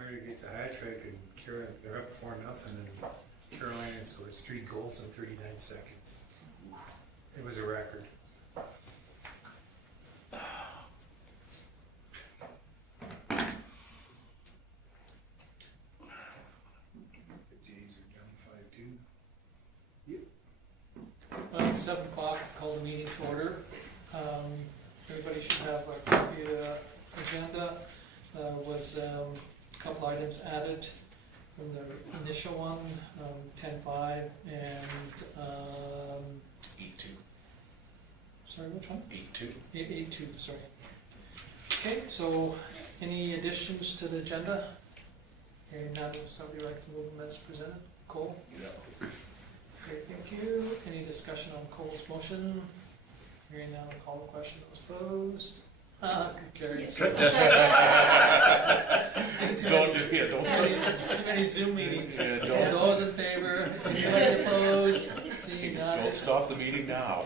Marta gets a hat trick and they're up 4-0 and Carolina scores 3 goals in 39 seconds. It was a record. The Jays are down 5-2. It's 7 o'clock, call the meeting to order. Everybody should have a copy of the agenda. Was a couple items added from the initial one, 10.5 and, 8-2. sorry, which one? 8-2. 8.2, sorry. Okay, so any additions to the agenda? Hearing none, would somebody like to move them as presented? Cole? Yeah. Okay, thank you. Any discussion on Cole's motion? Hearing none, I'll call the question as opposed. Carried. Don't Too many Zoom meetings. Yeah, All don't, those in favor, anybody opposed? Seeing none. don't stop the meeting now.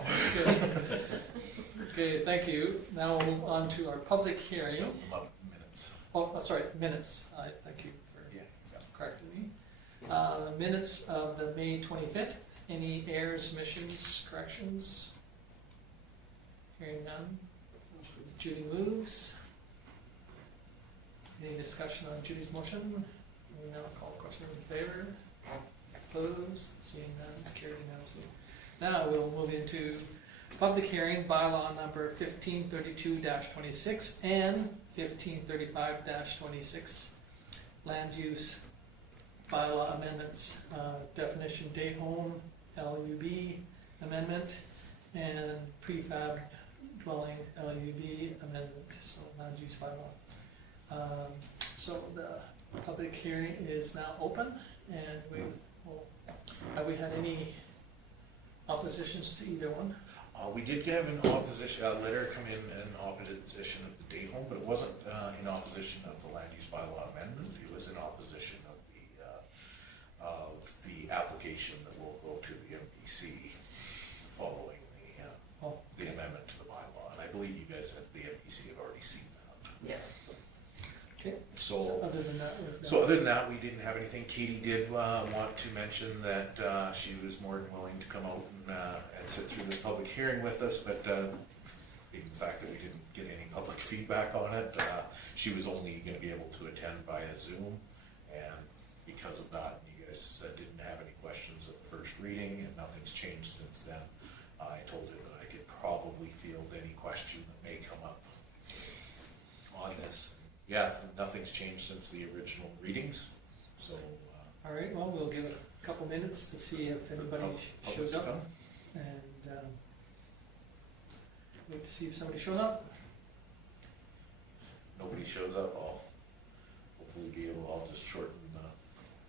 Okay, thank you. Now we'll move on to our public hearing. Minutes. Oh, sorry, minutes. Thank you for Yeah. correcting me. Minutes of the May 25th. Any errors, omissions, corrections? Hearing none. Judy moves. Any discussion on Judy's motion? Hearing none, I'll call the question in favor. Opposed? Seeing none, it's carried unanimously. Now we'll move into public hearing, bylaw number 1532-26 and 1535-26, land use bylaw amendments, definition day home, LUB amendment, and prefab dwelling LUB amendment, so land use bylaw. So the public hearing is now open, and have we had any oppositions to either one? We did have an opposition, a letter come in opposition of the day home, but it wasn't in opposition of the land use bylaw amendment. It was in opposition of the application that will go to the MPC following the amendment to the bylaw. And I believe you guys at the MPC have already seen that. Yeah. Okay. So Other than that, So other than that, we didn't have anything. Katie did want to mention that she was more than willing to come out and sit through this public hearing with us, but given the fact that we didn't get any public feedback on it, she was only going to be able to attend via Zoom, and because of that, you guys didn't have any questions at the first reading, and nothing's changed since then. I told her that I could probably field any question that may come up on this. Yeah, nothing's changed since the original readings, so. all right, well, we'll give it a couple minutes to see if anybody shows up, and wait to see if somebody shows up. Nobody shows up, I'll hopefully be able, I'll just shorten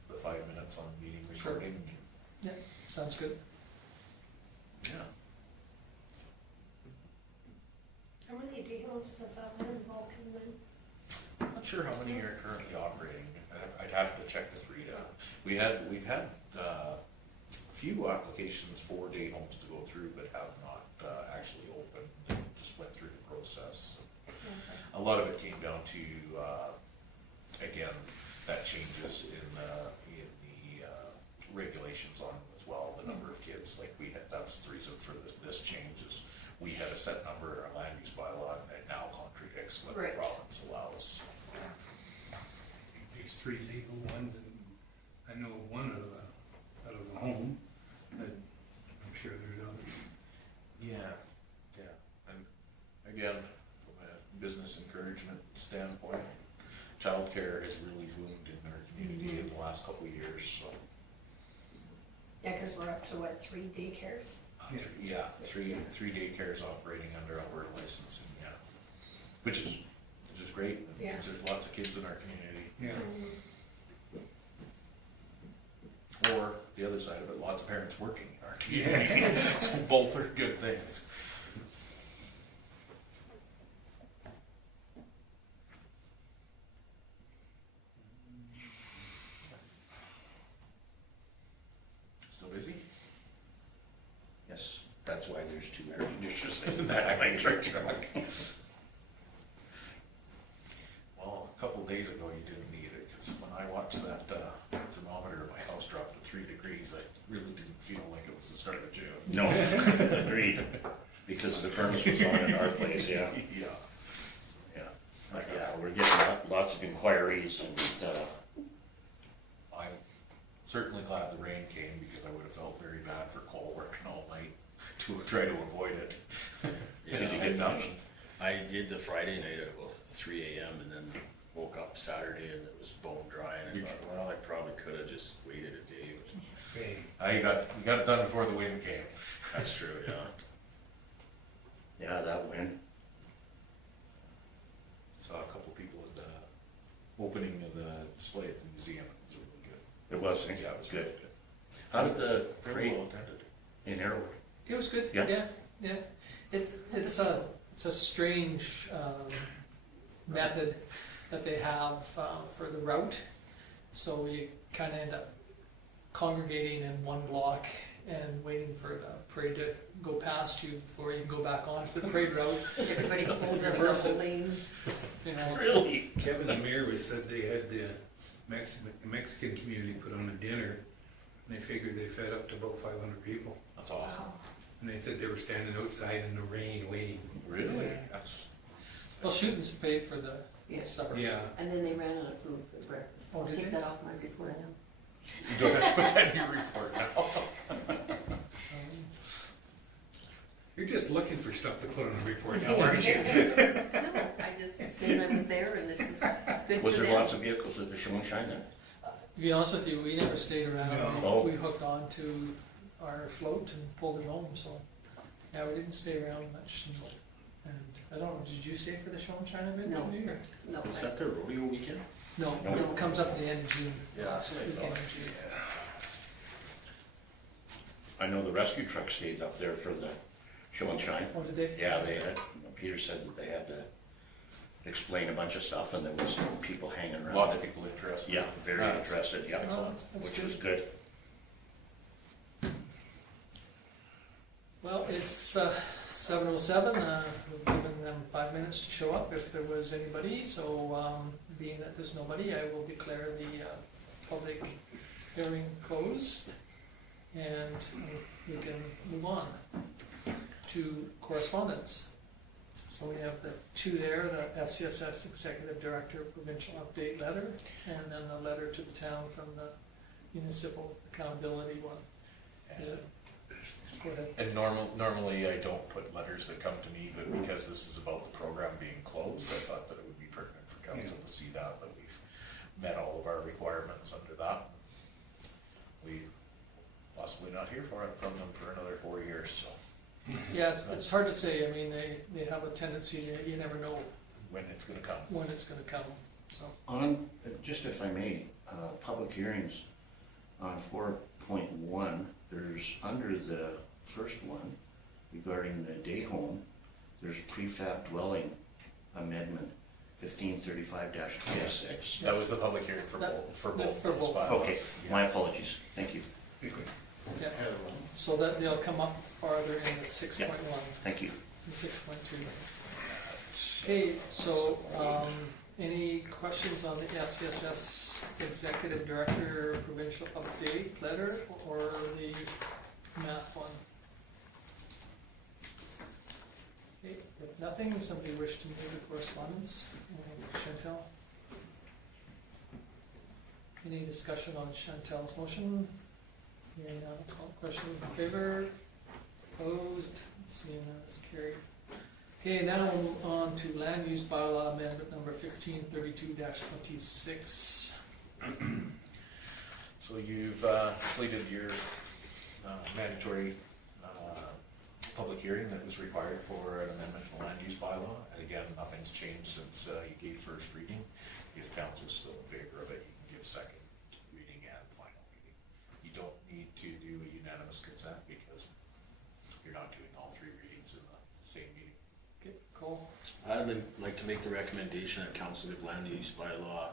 the 5 minutes on the meeting Sure. recording. Sounds good. Yeah. How many day homes does that one involve in then? I'm not sure how many are currently operating. I'd have to check the 3 down. We've had a few applications for day homes to go through, but have not actually opened. They just went through the process. A lot of it came down to, again, that changes in the regulations on them as well, the number of kids. Like we had, that's the reason for this change is we had a set number in our land use bylaw, and it now contradicts what the province allows. There's 3 legal ones, and I know one out of the home, but I'm sure there's others. Yeah. And again, from a business encouragement standpoint, childcare has really boomed in our community in the last couple of years, so. Yeah, because we're up to what, 3 daycares? Yeah, three daycares operating under Alberta licensing, yeah. Which is great, because there's lots of kids in our community. Yeah. Or the other side of it, lots of parents working in our community. So both are good things. Still busy? Yes, that's why there's 2 air conditioners in That that electric truck. Well, a couple days ago you didn't need it, because I watched that thermometer in my house drop to 3 degrees, I really didn't feel like it was the start of June. No, agreed, because the furnace was on in our place, yeah. Yeah. Yeah, but yeah, we're getting lots of inquiries and, I'm certainly glad the rain came because I would have felt very bad for Cole working all night to try to avoid it. did you get nothing? I did the Friday night at about 3 a.m. and then woke up Saturday and it was bone dry and I thought, well, I probably could have just waited a day. Hey, You got it done before the wind came. That's true, yeah. Yeah, that win. Saw a couple people at the opening of the display at the museum. It was really good. It was, Yeah, it was good. really good. How did the Fairly parade well attended. in Arrowwood? It was good, Yeah. yeah. It's a strange method that they have for the route. So you kind of end up congregating in one block and waiting for the parade to go past you before you can go back onto the parade route. Everybody pulls in a Reverse it. double lane. You know, Really? Kevin the mayor was said they had the Mexican community put on a dinner, and they figured they fed up to about 500 people. That's awesome. Wow. And they said they were standing outside in the rain waiting. Really? That's well, Shootings paid for the Yes. supper. Yeah, And then they ran out of food for breakfast. Oh, I'll did take they? that off my report now. you don't have to put that in your report now. you're just looking for stuff to put on the report now, aren't you? No, I just saying I was there and this is good for Was there them. lots of vehicles at the show and shine then? To be honest with you, we never stayed around. No. We hooked on to our float and pulled it home, so, yeah, we didn't stay around much. And I don't know, did you stay for the show and shine event, No. Judy, or? No, Was that the rodeo weekend? No, No. it comes up at the end of June. Yeah, that's what I Weekend thought. in June. I know the rescue truck stayed up there for the show and shine. Oh, did they? Yeah, they had, Peter said that they had to explain a bunch of stuff and there was people hanging around. Lots of people interested. Yeah, very That's- interested, yeah, Oh, that's which good. was good. Well, it's 7:07, we've given them 5 minutes to show up if there was anybody, so being that there's nobody, I will declare the public hearing closed, and we can move on to correspondence. So we have the two there, the FCSS Executive Director Provincial Update Letter, and then the letter to the town from the Municipal Accountability one. Go ahead. And normally I don't put letters that come to me, but because this is about the program being closed, I thought that it would be pertinent for council to see that we've met all of our requirements under that. We possibly not hear from them for another 4 years, so Yeah, it's hard to say, I mean, they have a tendency, you never know when it's gonna come. when it's gonna come, so. On, just if I may, public hearings on 4.1, there's under the first one regarding the day home, there's prefab dwelling amendment 1535-26. That was the public hearing for That- both, for that- both for those both. bylaws. Okay, my apologies, thank you, Yeah, so that they'll come up farther in the 6.1, thank you. and 6.2. Okay, so, any questions on the SCSS Executive Director Provincial Update Letter or the math one? Okay, if nothing, somebody wish to move the correspondence? Chantel? Any discussion on Chantel's motion? Hearing none, call question in favor, opposed, seeing none, it's carried. Okay, now we'll move on to land use bylaw amendment number 1532-26. So you've completed your mandatory public hearing that was required for an amendment to the land use bylaw. And again, nothing's changed since you gave first reading. If council's still in favor of it, you can give second reading and final reading. You don't need to do a unanimous consent because you're not doing all 3 readings in the same meeting. Okay, Cole? I'd like to make the recommendation that council give land use bylaw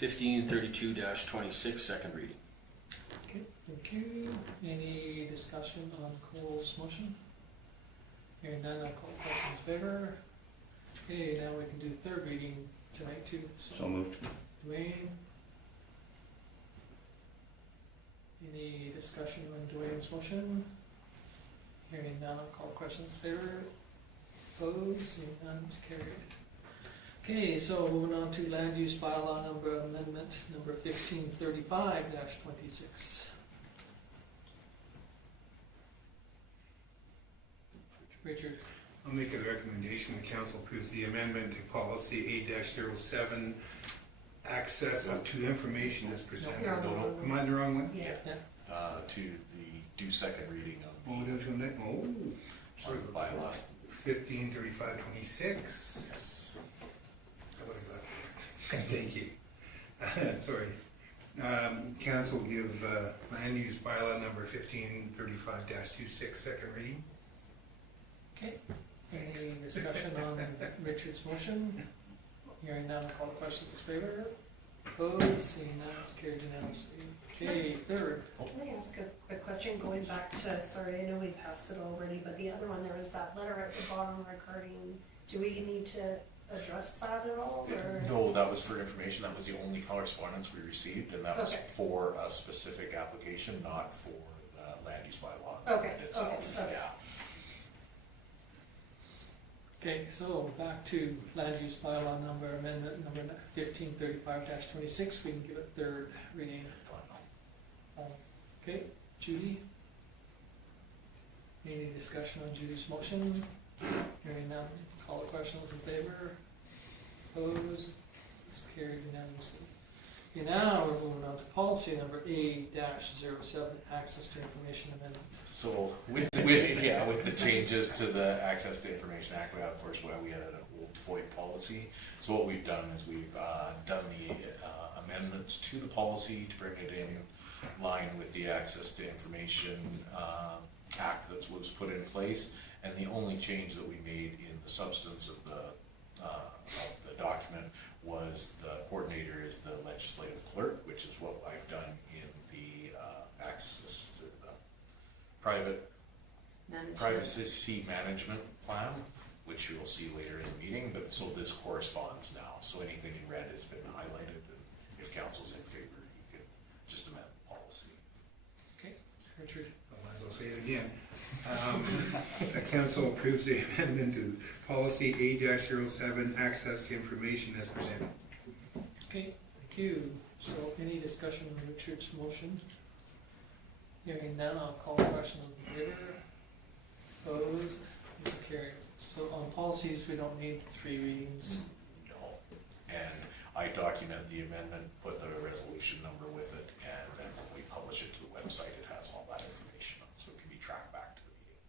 1532-26 second reading. Okay, thank you. Any discussion on Cole's motion? Hearing none, I'll call question in favor. Okay, now we can do third reading tonight too. So moved. Dwayne, Any discussion on Dwayne's motion? Hearing none, I'll call questions in favor. Opposed, seeing none, it's carried. Okay, so moving on to land use bylaw number amendment number 1535-26. Richard, I'll make a recommendation, the council approves the amendment to policy A-07, access up to information as presented. You're on the No, no. wrong one. Am I in the wrong one? Yeah. To the do second reading of Oh, that's on that, oh. on the bylaw. 1535-26. Yes. I would have got there. Thank you. Sorry. Council give land use bylaw number 1535-26 second reading. okay, any discussion on Richard's motion? Hearing none, I'll call the question in favor. Opposed, seeing none, it's carried unanimously. Okay, third, Can I ask a quick question, going back to, sorry, I know we passed it already, but the other one, there was that letter at the bottom regarding, do we need to address that at all, or? No, that was for information, that was the only correspondence we received, and that was Okay. for a specific application, not for the land use bylaw Okay, itself, okay. yeah. okay, so back to land use bylaw number amendment number 1535-26, we can give it third reading. Okay, Judy? Any discussion on Judy's motion? Hearing none, call the question, those in favor? Opposed? It's carried unanimously. Okay, now we're moving on to policy number A-07, access to information amendment. So with the changes to the Access to Information Act, we of course, we had an old FOIP policy. So what we've done is we've done the amendments to the policy to bring it in line with the Access to Information Act that was put in place. And the only change that we made in the substance of the document was the coordinator is the legislative clerk, which is what I've done in the access to the privacy management plan, which you will see later in the meeting, but so this corresponds now. So anything in red has been highlighted, and if council's in favor, you can just amend the policy. Okay, Richard? I might as well say it again. The council approves the amendment to policy A-07, access to information as presented. Okay, thank you. So any discussion on Richard's motion? Hearing none, I'll call the question, those in favor? Opposed? It's carried. So on policies, we don't need three readings. No. And I document the amendment, put the resolution number with it, and then when we publish it to the website, it has all that information on it, so it can be tracked back to the meeting.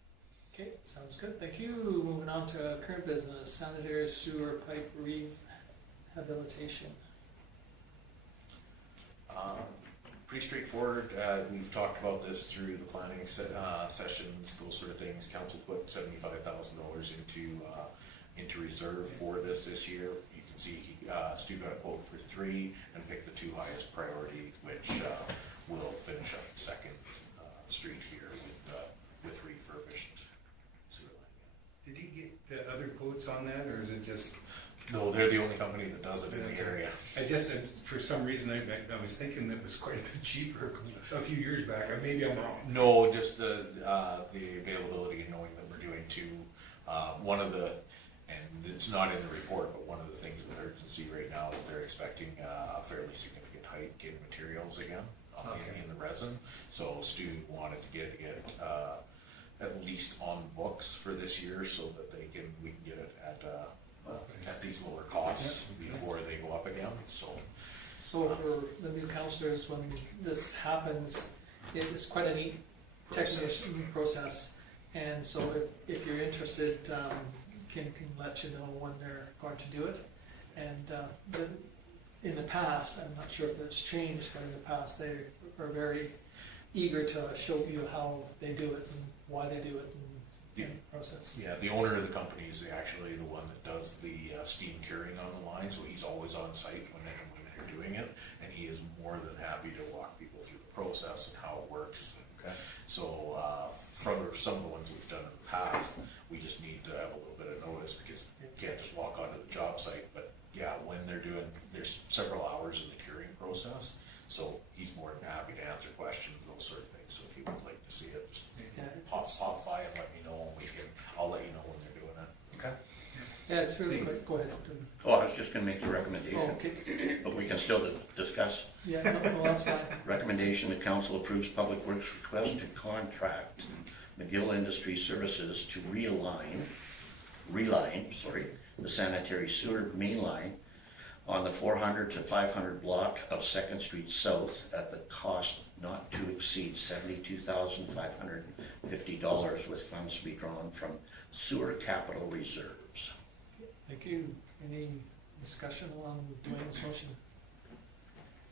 Okay, sounds good, thank you. Moving on to current business, sanitary sewer pipe rehabilitation. Pretty straightforward. We've talked about this through the planning sessions, those sort of things. Council put $75,000 into reserve for this year. You can see Stu got a quote for 3 and picked the 2 highest priority, which will finish up Second Street here with refurbished sewer line. Did he get the other quotes on that, or is it just? No, they're the only company that does it in the area. I just, for some reason, I was thinking it was quite a bit cheaper a few years back. Maybe I'm wrong. No, just the availability and knowing that we're doing 2. One of the, and it's not in the report, but one of the things with urgency right now is they're expecting a fairly significant hike in materials again in the resin. So Stu wanted to get at least on books for this year so that we can get it at these lower costs before they go up again. So for the new councillors, when this happens, it's quite a neat technician process. And so if you're interested, Kim can let you know when they're going to do it. And in the past, I'm not sure if it's changed, but in the past, they are very eager to show you how they do it and why they do it and the process. yeah, the owner of the company is actually the one that does the steam curing on the line, so he's always on site when they're doing it, and he is more than happy to walk people through the process and how it works. Okay. So from some of the ones we've done in the past, we just need to have a little bit of notice because you can't just walk onto the job site. But yeah, when they're doing, there's several hours in the curing process, So he's more than happy to answer questions, those sort of things, so if you would like to see it, just Yeah, pop by and let me know, and I'll let you know when they're doing it. Okay. Yeah, it's really Please. quick, go ahead. Oh, I was just gonna make the recommendation, Oh, okay, but we can still discuss. yeah, no, well, that's fine. Recommendation, the council approves Public Works request to contract McGill Industry Services to reline, the sanitary sewer main line on the 400 to 500 block of 2nd Street South at the cost not to exceed $72,550 with funds to be drawn from sewer capital reserves. Thank you. Any discussion on Dwayne's motion?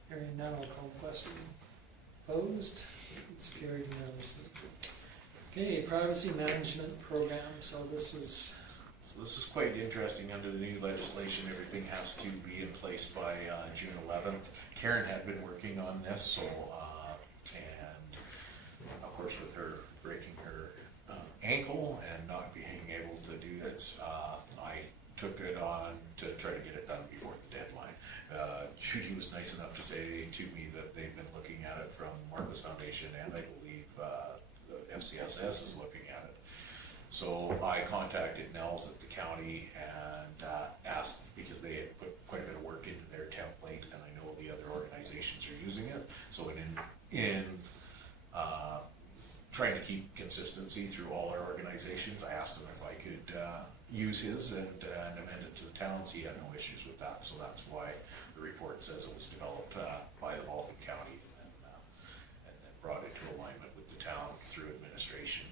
Hearing none, I'll call the question. Opposed? It's carried unanimously. Okay, privacy management program, so this was, So this is quite interesting. Under the new legislation, everything has to be in place by June 11th. Karen had been working on this, so, and of course with her breaking her ankle and not being able to do this, I took it on to try to get it done before the deadline. Judy was nice enough to say to me that they've been looking at it from Marcos Foundation, and I believe the FCSS is looking at it. So I contacted Nels at the county and asked, because they had put quite a bit of work into their template, and I know the other organizations are using it. So in trying to keep consistency through all our organizations, I asked him if I could use his and amend it to the towns. He had no issues with that, so that's why the report says it was developed by the Baldwin County and then brought into alignment with the town through administration.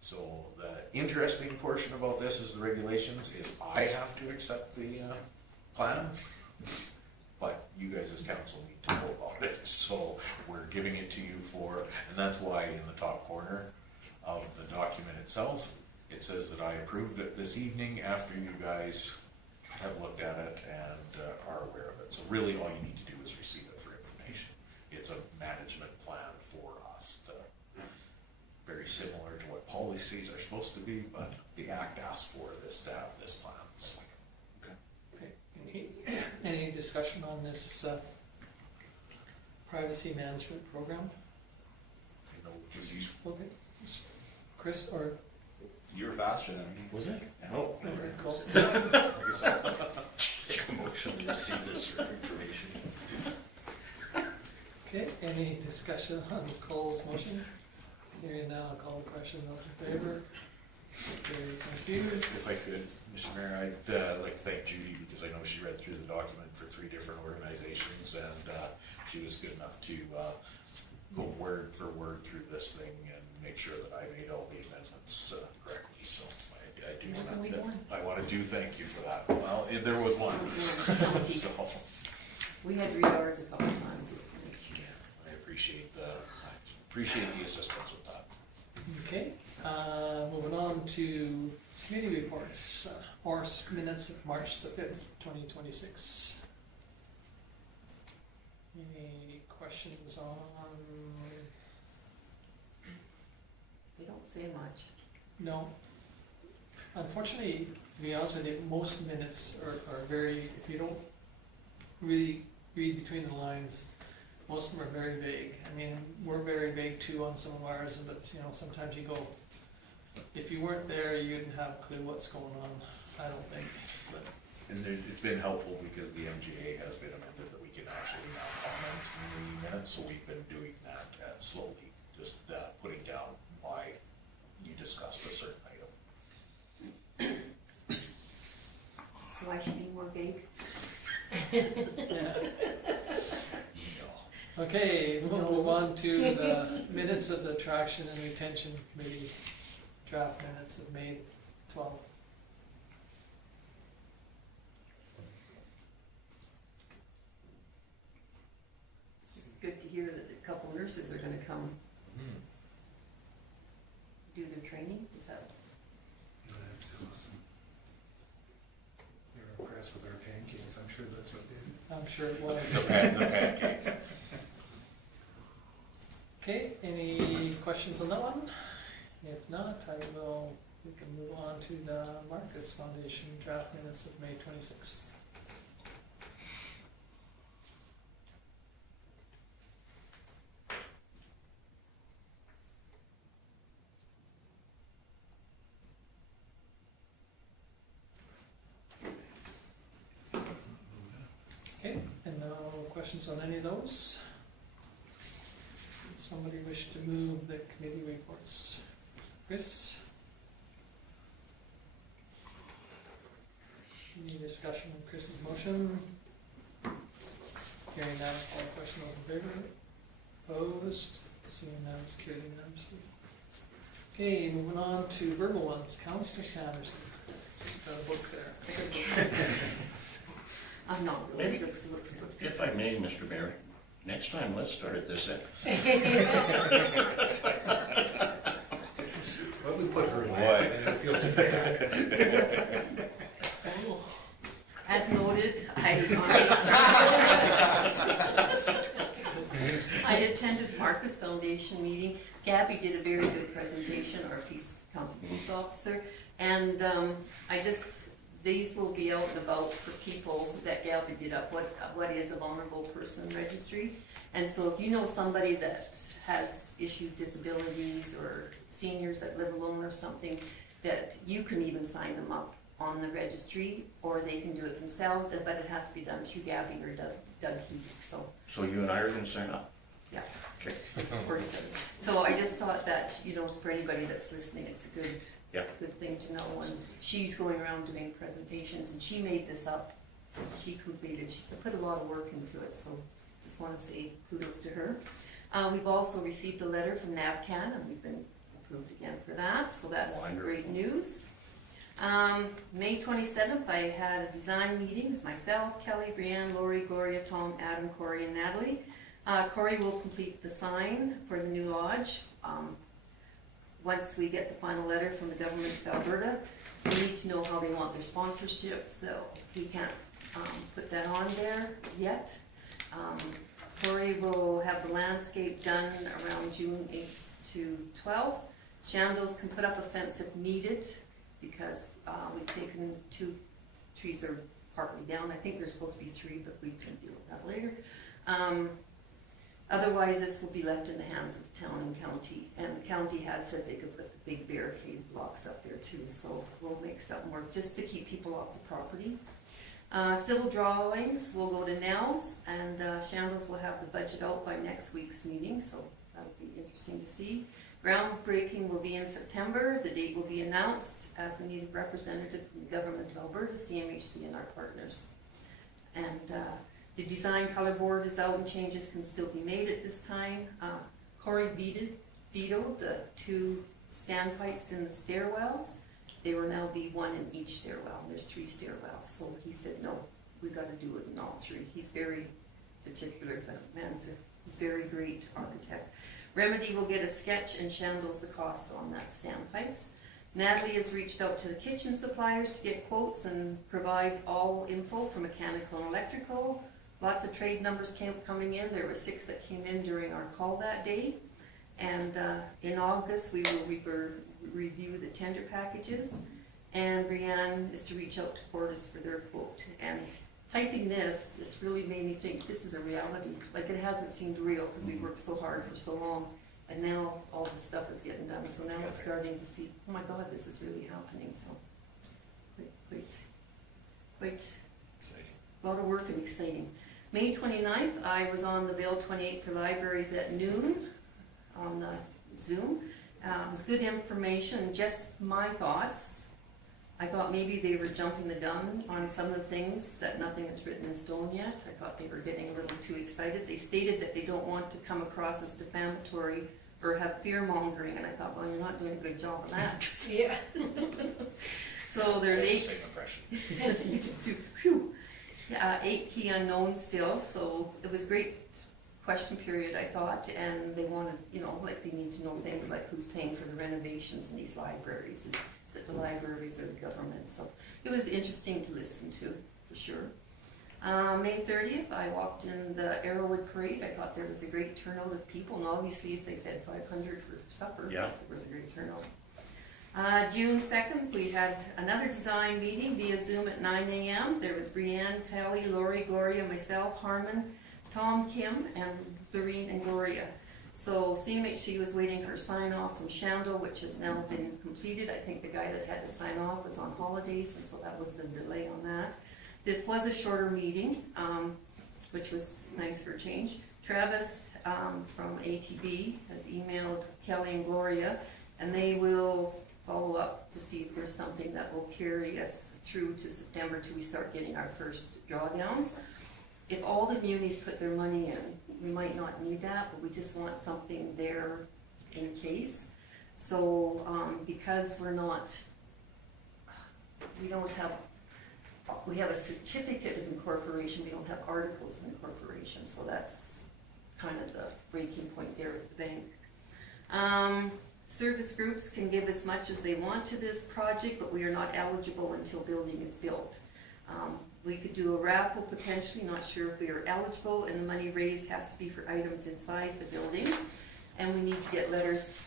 So the interesting portion about this is the regulations is I have to accept the plan, but you guys as council need to know about it. So we're giving it to you and that's why in the top corner of the document itself, it says that I approved it this evening after you guys have looked at it and are aware of it. So really all you need to do is receive it for information. It's a management plan for us. Very similar to what policies are supposed to be, but the act asks for this to have this plan. So, okay, any discussion on this privacy management program? you know, Judy's Okay, Chris, or, You were faster than me. Was it? No. okay, cool. I guess I'll take a motion to receive this for information. Okay, any discussion on Cole's motion? Hearing now, I'll call the question. Those in favor? Okay, thank you. If I could, Mr. Mayor, I'd like to thank Judy because I know she read through the document for 3 different organizations and she was good enough to go word for word through this thing and make sure that I made all the amendments correctly. So I want to do thank you for that. Well, there was one. So We had to read ours a couple times just to make sure. I appreciate the assistance with that. Okay, moving on to committee reports, or minutes of March the 5th, 2026. Any questions on, They don't say much. no? Unfortunately, to be honest with you, most minutes are very, if you don't really read between the lines, most of them are very vague. I mean, we're very vague too on some of ours, but you know, sometimes you go, if you weren't there, you wouldn't have a clue what's going on, I don't think, but. And it's been helpful because the MGA has been amended that we can actually now comment in the minutes, so we've been doing that slowly, just putting down why you discussed a certain item. So I should be more vague. Yeah. No. Okay, we'll move on to the minutes of the Attraction and Retention Committee, draft minutes of May 12th. It's good to hear that a couple nurses are gonna come do their training. Is that, That's awesome. They were impressed with our pancakes, I'm sure that's what did it. I'm sure it was. The pancakes. Okay, any questions on that one? If not, we can move on to the Marcus Foundation draft minutes of May 26th. Questions on any of those? Somebody wish to move the committee reports? Chris? Any discussion on Chris's motion? Hearing none, all question, those in favor? Opposed? Seeing none, it's carried unanimously. Okay, moving on to verbal ones. Councillor Sanderson. Got a book there. Pick a book. I'm not really, Maybe. looks. If I may, Mr. Mayor, next time, let's start at this end. Well, we put her last, and it feels bad. As noted, I attended Marcus Foundation meeting. Gabby did a very good presentation, our Peace County Police Officer, and these will be out and about for people that Gabby did up, what is a vulnerable person registry. And so if you know somebody that has issues, disabilities, or seniors that live alone or something, that you can even sign them up on the registry, or they can do it themselves, but it has to be done through Gabby or Doug Heath, so, So you and I are gonna sign up? yeah. Okay. we support each other. So I just thought that, for anybody that's listening, it's a Yeah. good thing to know, and she's going around doing presentations, and she made this up. She's put a lot of work into it, so just want to say kudos to her. We've also received a letter from NAVCAN, and we've been approved again for that, so that's Wonderful. great news. May 27th, I had a design meeting with myself, Kelly, Brianne, Lori, Gloria, Tom, Adam, Corey, and Natalie. Corey will complete the sign for the new lodge. Once we get the final letter from the government of Alberta, we need to know how they want their sponsorship, so we can't put that on there yet. Corey will have the landscape done around June 8th to 12th. Shandos can put up a fence if needed, because we've taken 2 trees that are partly down. I think there's supposed to be 3, but we can deal with that later. Otherwise, this will be left in the hands of the town and county, and the county has said they could put the big barricade blocks up there too, so we'll make something work just to keep people off the property. Civil drawings will go to Nels, and Shambles will have the budget out by next week's meeting, so that'll be interesting to see. Groundbreaking will be in September. The date will be announced, as we need a representative from the government of Alberta, CMHC, and our partners. And the design color board is out and changes can still be made at this time. Corey vetoed the 2 standpipes in the stairwells. They will now be 1 in each stairwell. There's 3 stairwells. So he said, no, we got to do it in all 3. He's very particular, he's a very great architect. Remedy will get a sketch and Shandles the cost on that standpipes. Natalie has reached out to the kitchen suppliers to get quotes and provide all info for mechanical and electrical. Lots of trade numbers coming in. There were 6 that came in during our call that day. And in August, we will review the tender packages. And Brianne is to reach out to Fortis for their quote. And typing this just really made me think this is a reality. Like, it hasn't seemed real because we worked so hard for so long. And now all this stuff is getting done. So now we're starting to see, oh my God, this is really happening. So quite Exciting. a lot of work and exciting. May 29th, I was on the Bill 28 for libraries at noon on the Zoom. It was good information, just my thoughts. I thought maybe they were jumping the gun on some of the things, that nothing is written in stone yet. I thought they were getting a little too excited. They stated that they don't want to come across as defamatory or have fear-mongering, and I thought, well, you're not doing a good job of that. Yeah. So there's 8 Same impression. 8 key unknowns still, so it was great question period, I thought, and they wanted, they need to know things like who's paying for the renovations in these libraries. Is it the libraries or the government? So it was interesting to listen to, for sure. May 30th, I walked in the Arrowwood Parade. I thought there was a great turnout of people, and obviously if they fed 500 for supper, Yeah. it was a great turnout. June 2nd, we had another design meeting via Zoom at 9 a.m. There was Brianne, Kelly, Lori, Gloria, myself, Harmon, Tom, Kim, and Lorene and Gloria. So CMHC was waiting for a sign off from Shandle, which has now been completed. I think the guy that had to sign off was on holidays, and so that was the delay on that. This was a shorter meeting. which was nice for a change. Travis from ATB has emailed Kelly and Gloria, and they will follow up to see if there's something that will carry us through to September till we start getting our first drawdowns. If all the munis put their money in, we might not need that, but we just want something there in case. So, because we have a certificate of incorporation, we don't have articles of incorporation, so that's kind of the breaking point there at the bank. Service groups can give as much as they want to this project, but we are not eligible until building is built. We could do a raffle potentially, not sure if we are eligible, and the money raised has to be for items inside the building. And we need to get letters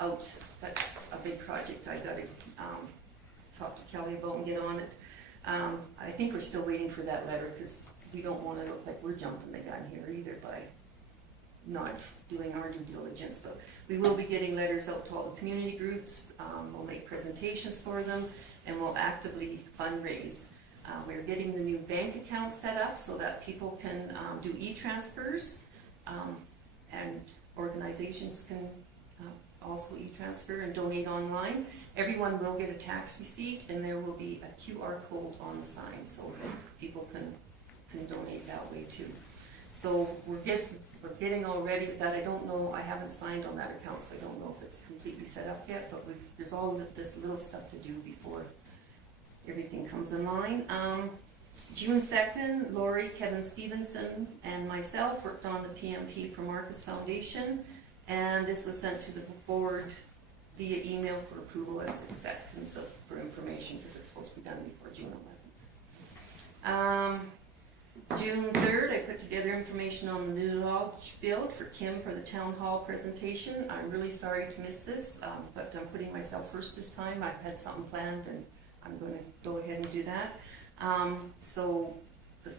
out. That's a big project I gotta talk to Kelly about and get on it. I think we're still waiting for that letter because we don't wanna look like we're jumping the gun here either by not doing our due diligence. But we will be getting letters out to all the community groups. We'll make presentations for them, and we'll actively fundraise. We're getting the new bank account set up so that people can do e-transfers, and organizations can also e-transfer and donate online. Everyone will get a tax receipt, and there will be a QR code on the sign so that people can donate that way too. So we're getting all ready with that. I don't know, I haven't signed on that account, so I don't know if it's completely set up yet, but there's all of this little stuff to do before everything comes in line. June 2nd, Lori, Kevin Stevenson, and myself worked on the PMP for Marcus Foundation, and this was sent to the board via email for approval as acceptance for information, because it's supposed to be done before June 11th. June 3rd, I put together information on the new lodge build for Kim for the town hall presentation. I'm really sorry to miss this, but I'm putting myself first this time. I've had something planned, and I'm going to go ahead and do that. So the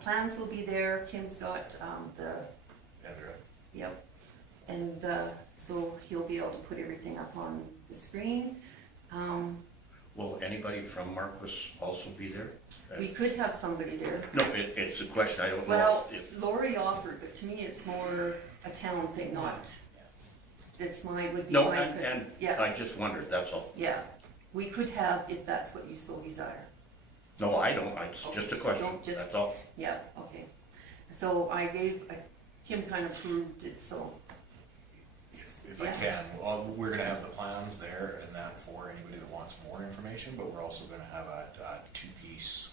plans will be there. Kim's got the, Andrea. yep, and so he'll be able to put everything up on the screen. Will anybody from Marquis also be there? We could have somebody there. No, it's a question, I don't know Well, if, Lori offered, but to me it's more a town thing, not, it's would be no, my and presence. Yeah, I just wondered, that's all. yeah. We could have, if that's what you so desire. No, I don't, it's just a question, Don't just- that's all. Yeah, okay. So Kim kind of proved it, so, If I can, we're gonna have the plans there and that for anybody that wants more information, but we're also gonna have a two-piece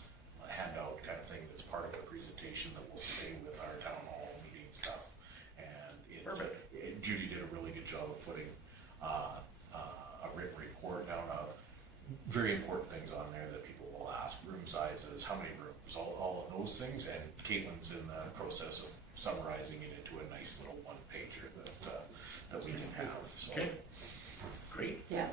handout kind of thing that's part of the presentation that will stay with our town hall meeting stuff. And Perfect. Judy did a really good job of putting a written report down of very important things on there that people will ask: room sizes, how many rooms, all of those things. And Caitlin's in the process of summarizing it into a nice little one-pager that we can have. So. Okay, great. yeah.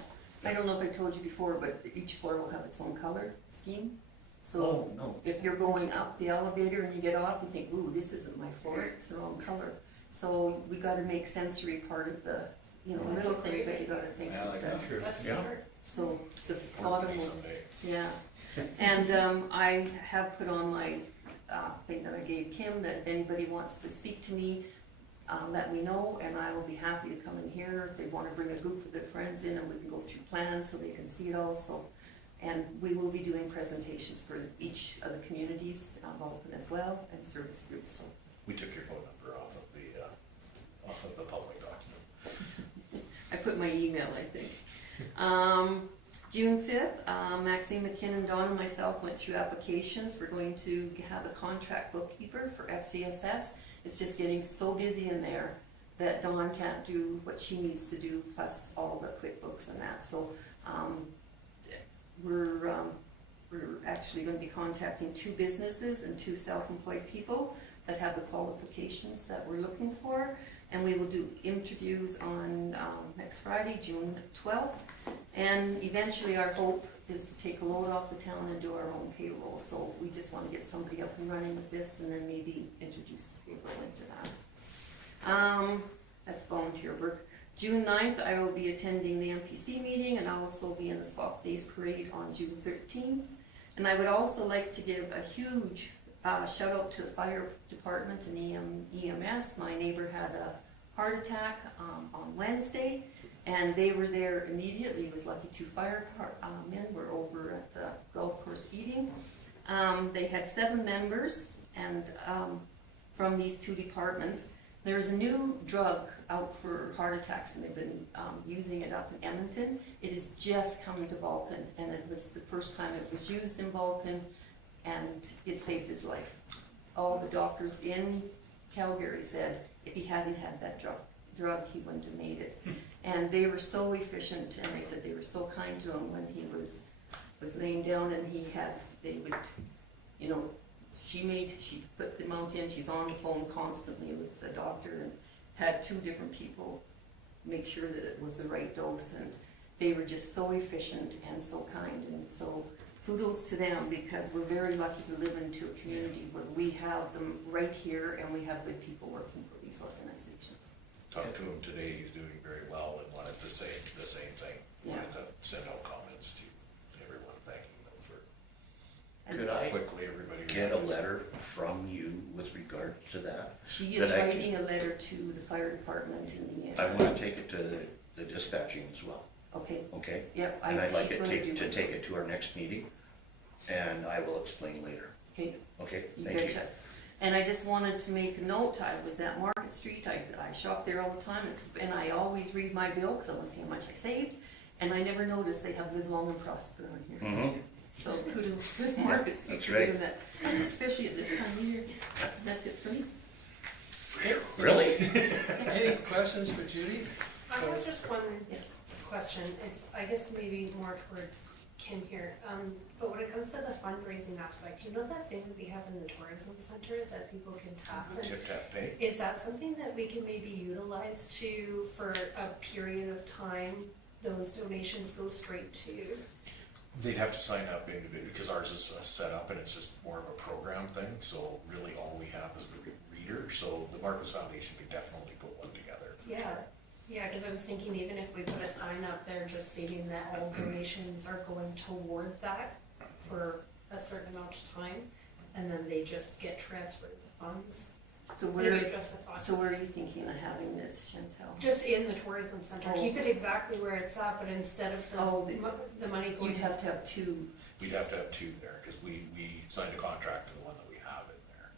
I don't know if I told you before, but each floor will have its own color scheme. So Oh, no. if you're going up the elevator and you get off, you think, ooh, this isn't my floor, it's the wrong color. So we gotta make sensory part of the, little things that you gotta think Yeah, of. like that. that. That's Yeah. smart. So the Or bottom maybe will, someday. yeah. And I have put on my thing that I gave Kim, that if anybody wants to speak to me, let me know, and I will be happy to come in here. If they want to bring a group of their friends in, and we can go through plans so they can see it all. So, and we will be doing presentations for each of the communities, Vulcan as well, and service groups. So We took your phone number off of the public document. I put my email, I think. June 5th, Maxine McKinnon, Dawn, and myself went through applications. We're going to have a contract bookkeeper for FCSS. It's just getting so busy in there that Dawn can't do what she needs to do, plus all the QuickBooks and that. So we're actually going to be contacting 2 businesses and 2 self-employed people that have the qualifications that we're looking for. And we will do interviews on next Friday, June 12th. And eventually our hope is to take a load off the town and do our own payroll. So we just want to get somebody up and running with this, and then maybe introduce the payroll into that. That's volunteer work. June 9th, I will be attending the MPC meeting, and I'll also be in the Swap Days Parade on June 13th. And I would also like to give a huge shout out to the fire department and EMS. My neighbor had a heart attack on Wednesday, and they were there immediately. It was lucky 2 firemen were over at the golf course eating. They had 7 members, and from these 2 departments. There's a new drug out for heart attacks, and they've been using it up in Edmonton. It is just coming to Vulcan, and it was the first time it was used in Vulcan, and it saved his life. All the doctors in Calgary said if he hadn't had that drug, he wouldn't have made it. And they were so efficient, and they said they were so kind to him when he was laying down, and they would, you know, she put the amount in, she's on the phone constantly with the doctor, and had 2 different people make sure that it was the right dose, and they were just so efficient and so kind, and so kudos to them, because we're very lucky to live into a community where we have them right here, and we have good people working for these organizations. Talked to him today, he's doing very well and wanted to say the same thing. Yeah. Wanted to send out comments to everyone, thanking them for Could I quickly everybody. get a letter from you with regard to that? She is That I writing a letter to the fire department in the. I want to take it to the dispatching as well, Okay, okay? yep. And I'd like she's it gonna do to it. take it to our next meeting, and I will explain later, Okay, okay? you Thank you. betcha. And I just wanted to make a note, I was at Market Street, I shop there all the time, and I always read my bill, because I want to see how much I saved, and I never noticed they have Live Long and Prosper on here. Mhm. So kudos to Market Street That's for right. doing that, especially at this time of year. That's it for me. Really? Any questions for Judy? I have just one Yes. question, it's, I guess maybe more towards Kim here, but when it comes to the fundraising aspect, you know that thing that we have in the tourism center that people can tap? The And tip tap pay. is that something that we can maybe utilize to, for a period of time, those donations go straight to? They'd have to sign up individually, because ours is set up and it's just more of a program thing, so really all we have is the reader, so the Marcos Foundation could definitely put one together for Yeah, sure. yeah, because I was thinking even if we put a sign up there just stating that all donations are going toward that for a certain amount of time, and then they just get transferred the funds. So Maybe where, just a thought. so where are you thinking of having this, Chantel? Just in the tourism center, Oh. keep it exactly where it's at, but instead of Oh, the money going. You'd have to have 2. We'd have to have 2 there, because we signed a contract for the one that we have in there.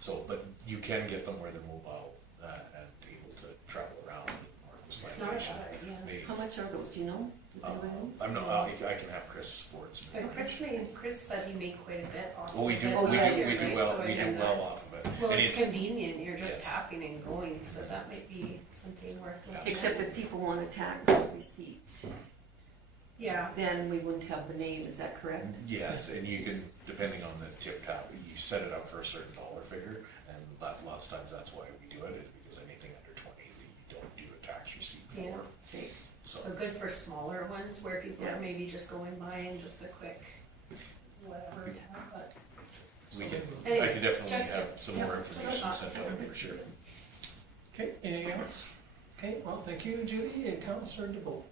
So, but you can get them where they're mobile, and able to travel around Marcos It's not a Foundation. bad idea. Maybe. How much are those, do you know? Does anybody know? I'm not, I can have Chris forward some And information. Chris said he made quite a bit off. Well, we of do, it Oh, we yeah, do, we right? do well, So we do again, well off of it. Well, And it's convenient, you're just Yes. tapping and going, so that might be something worth looking at. Except if people want a tax receipt, Yeah, then we wouldn't have the name, is that correct? Yes, and you can, depending on the tip tap, you set it up for a certain dollar figure, and lots of times that's why we do it, is because anything under 20, you don't do a tax receipt Yeah. for. Okay. So, so good for smaller ones where people Yeah. are maybe just going by and just a quick whatever tap, but. we can, Anyway, I could definitely just have to- some yeah, more just a information thought. sent out for sure. Okay, anything else? Okay, well, thank you, Judy, and Councillor DeVoe.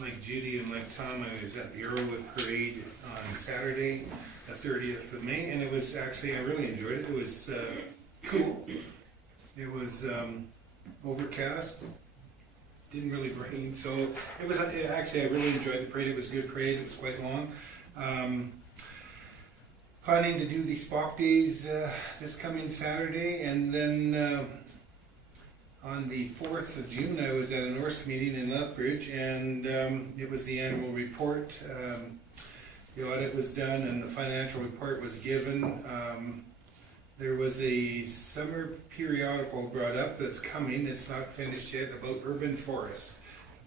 Like Judy and like Tom, I was at the Earlwood Parade on Saturday, the 30th of May, and it was actually, I really enjoyed it. It was cool. It was overcast, didn't really rain, so it was, actually, I really enjoyed the parade. It was a good parade, it was quite long. Planning to do the Spock Days this coming Saturday, and then on the 4th of June, I was at a Norse meeting in Lethbridge, and it was the annual report. The audit was done and the financial report was given. There was a summer periodical brought up that's coming, it's not finished yet, about urban forests,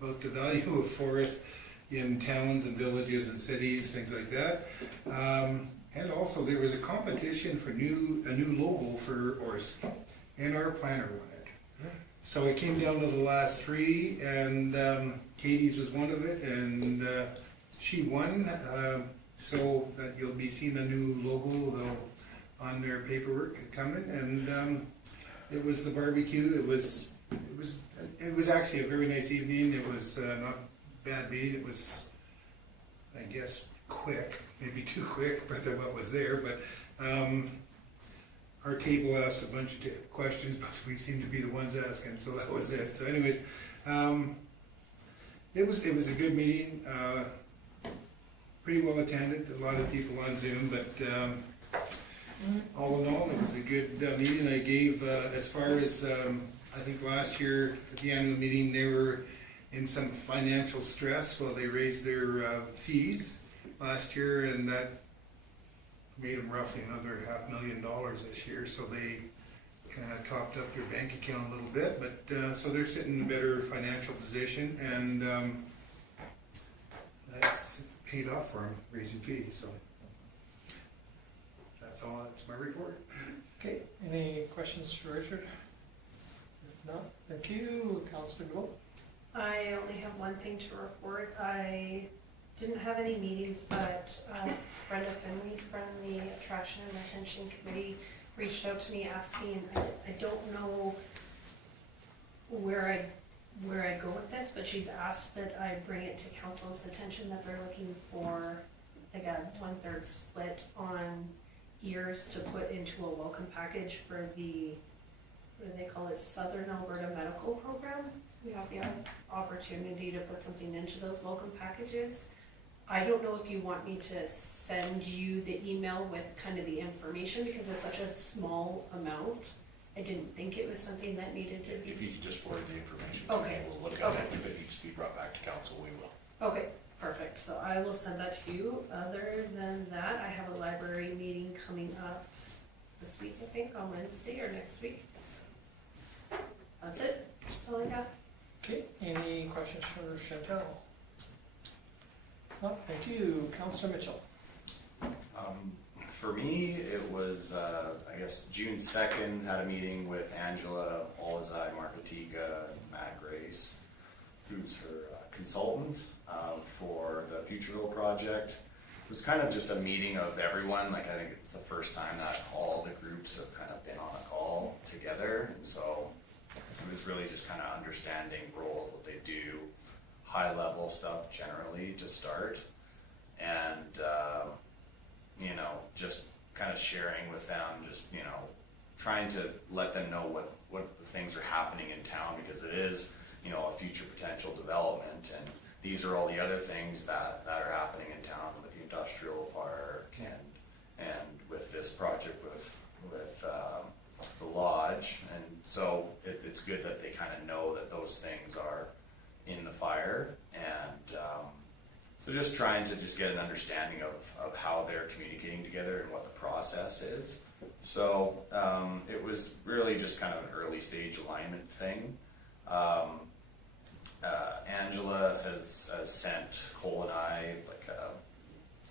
about the value of forest in towns and villages and cities, things like that. And also, there was a competition for a new logo for Orsk, and our planner won it. So it came down to the last 3, and Katie's was one of it, and she won. So that you'll be seeing a new logo though on their paperwork coming, and it was the barbecue. It was actually a very nice evening. It was not a bad meeting. It was, I guess, quick. maybe too quick, but then what was there, but, our table asked a bunch of questions, but we seemed to be the ones asking, so that was it. So anyways, it was a good meeting, pretty well attended, a lot of people on Zoom, but, all in all, it was a good meeting. I gave, as far as, I think last year at the annual meeting, they were in some financial stress while they raised their fees last year, and that made them roughly another $500,000 this year. So they kind of topped up their bank account a little bit, but so they're sitting in a better financial position, and that's paid off for them raising fees. So that's all. That's my report. Okay, any questions for Richard? If not, thank you, Councilor Gould. I only have one thing to report. I didn't have any meetings, but Brenda Finley from the Attraction and Retention Committee reached out to me asking, I don't know where I go with this, but she's asked that I bring it to council's attention that they're looking for like a 1/3 split on ears to put into a welcome package for the, what do they call it, Southern Alberta Medical Program. We have the opportunity to put something into those welcome packages. I don't know if you want me to send you the email with kind of the information because it's such a small amount. I didn't think it was something that needed to be. If you could just forward the information to me, Okay. we'll look at Okay. it. If it needs to be brought back to council, we will. Okay, perfect. So I will send that to you. Other than that, I have a library meeting coming up this week, I think, on Wednesday or next week. That's it. That's all I got. Okay, any questions for Chantel? No, thank you, Councilor Mitchell. For me, it was, I guess, June 2nd, had a meeting with Angela Olazai Marketiga, Matt Grace, who's her consultant for the Futureville project. It was kind of just a meeting of everyone. Like, I think it's the first time that all the groups have kind of been on a call together. And so it was really just kind of understanding roles, what they do, high level stuff generally to start. And, you know, just kind of sharing with them, just, you know, trying to let them know what things are happening in town, because it is, you know, a future potential development, and these are all the other things that are happening in town with the industrial park and with this project with the lodge. And so it's good that they kind of know that those things are in the fire, and so just trying to just get an understanding of how they're communicating together and what the process is. So it was really just kind of an early stage alignment thing. Angela has sent Cole and I like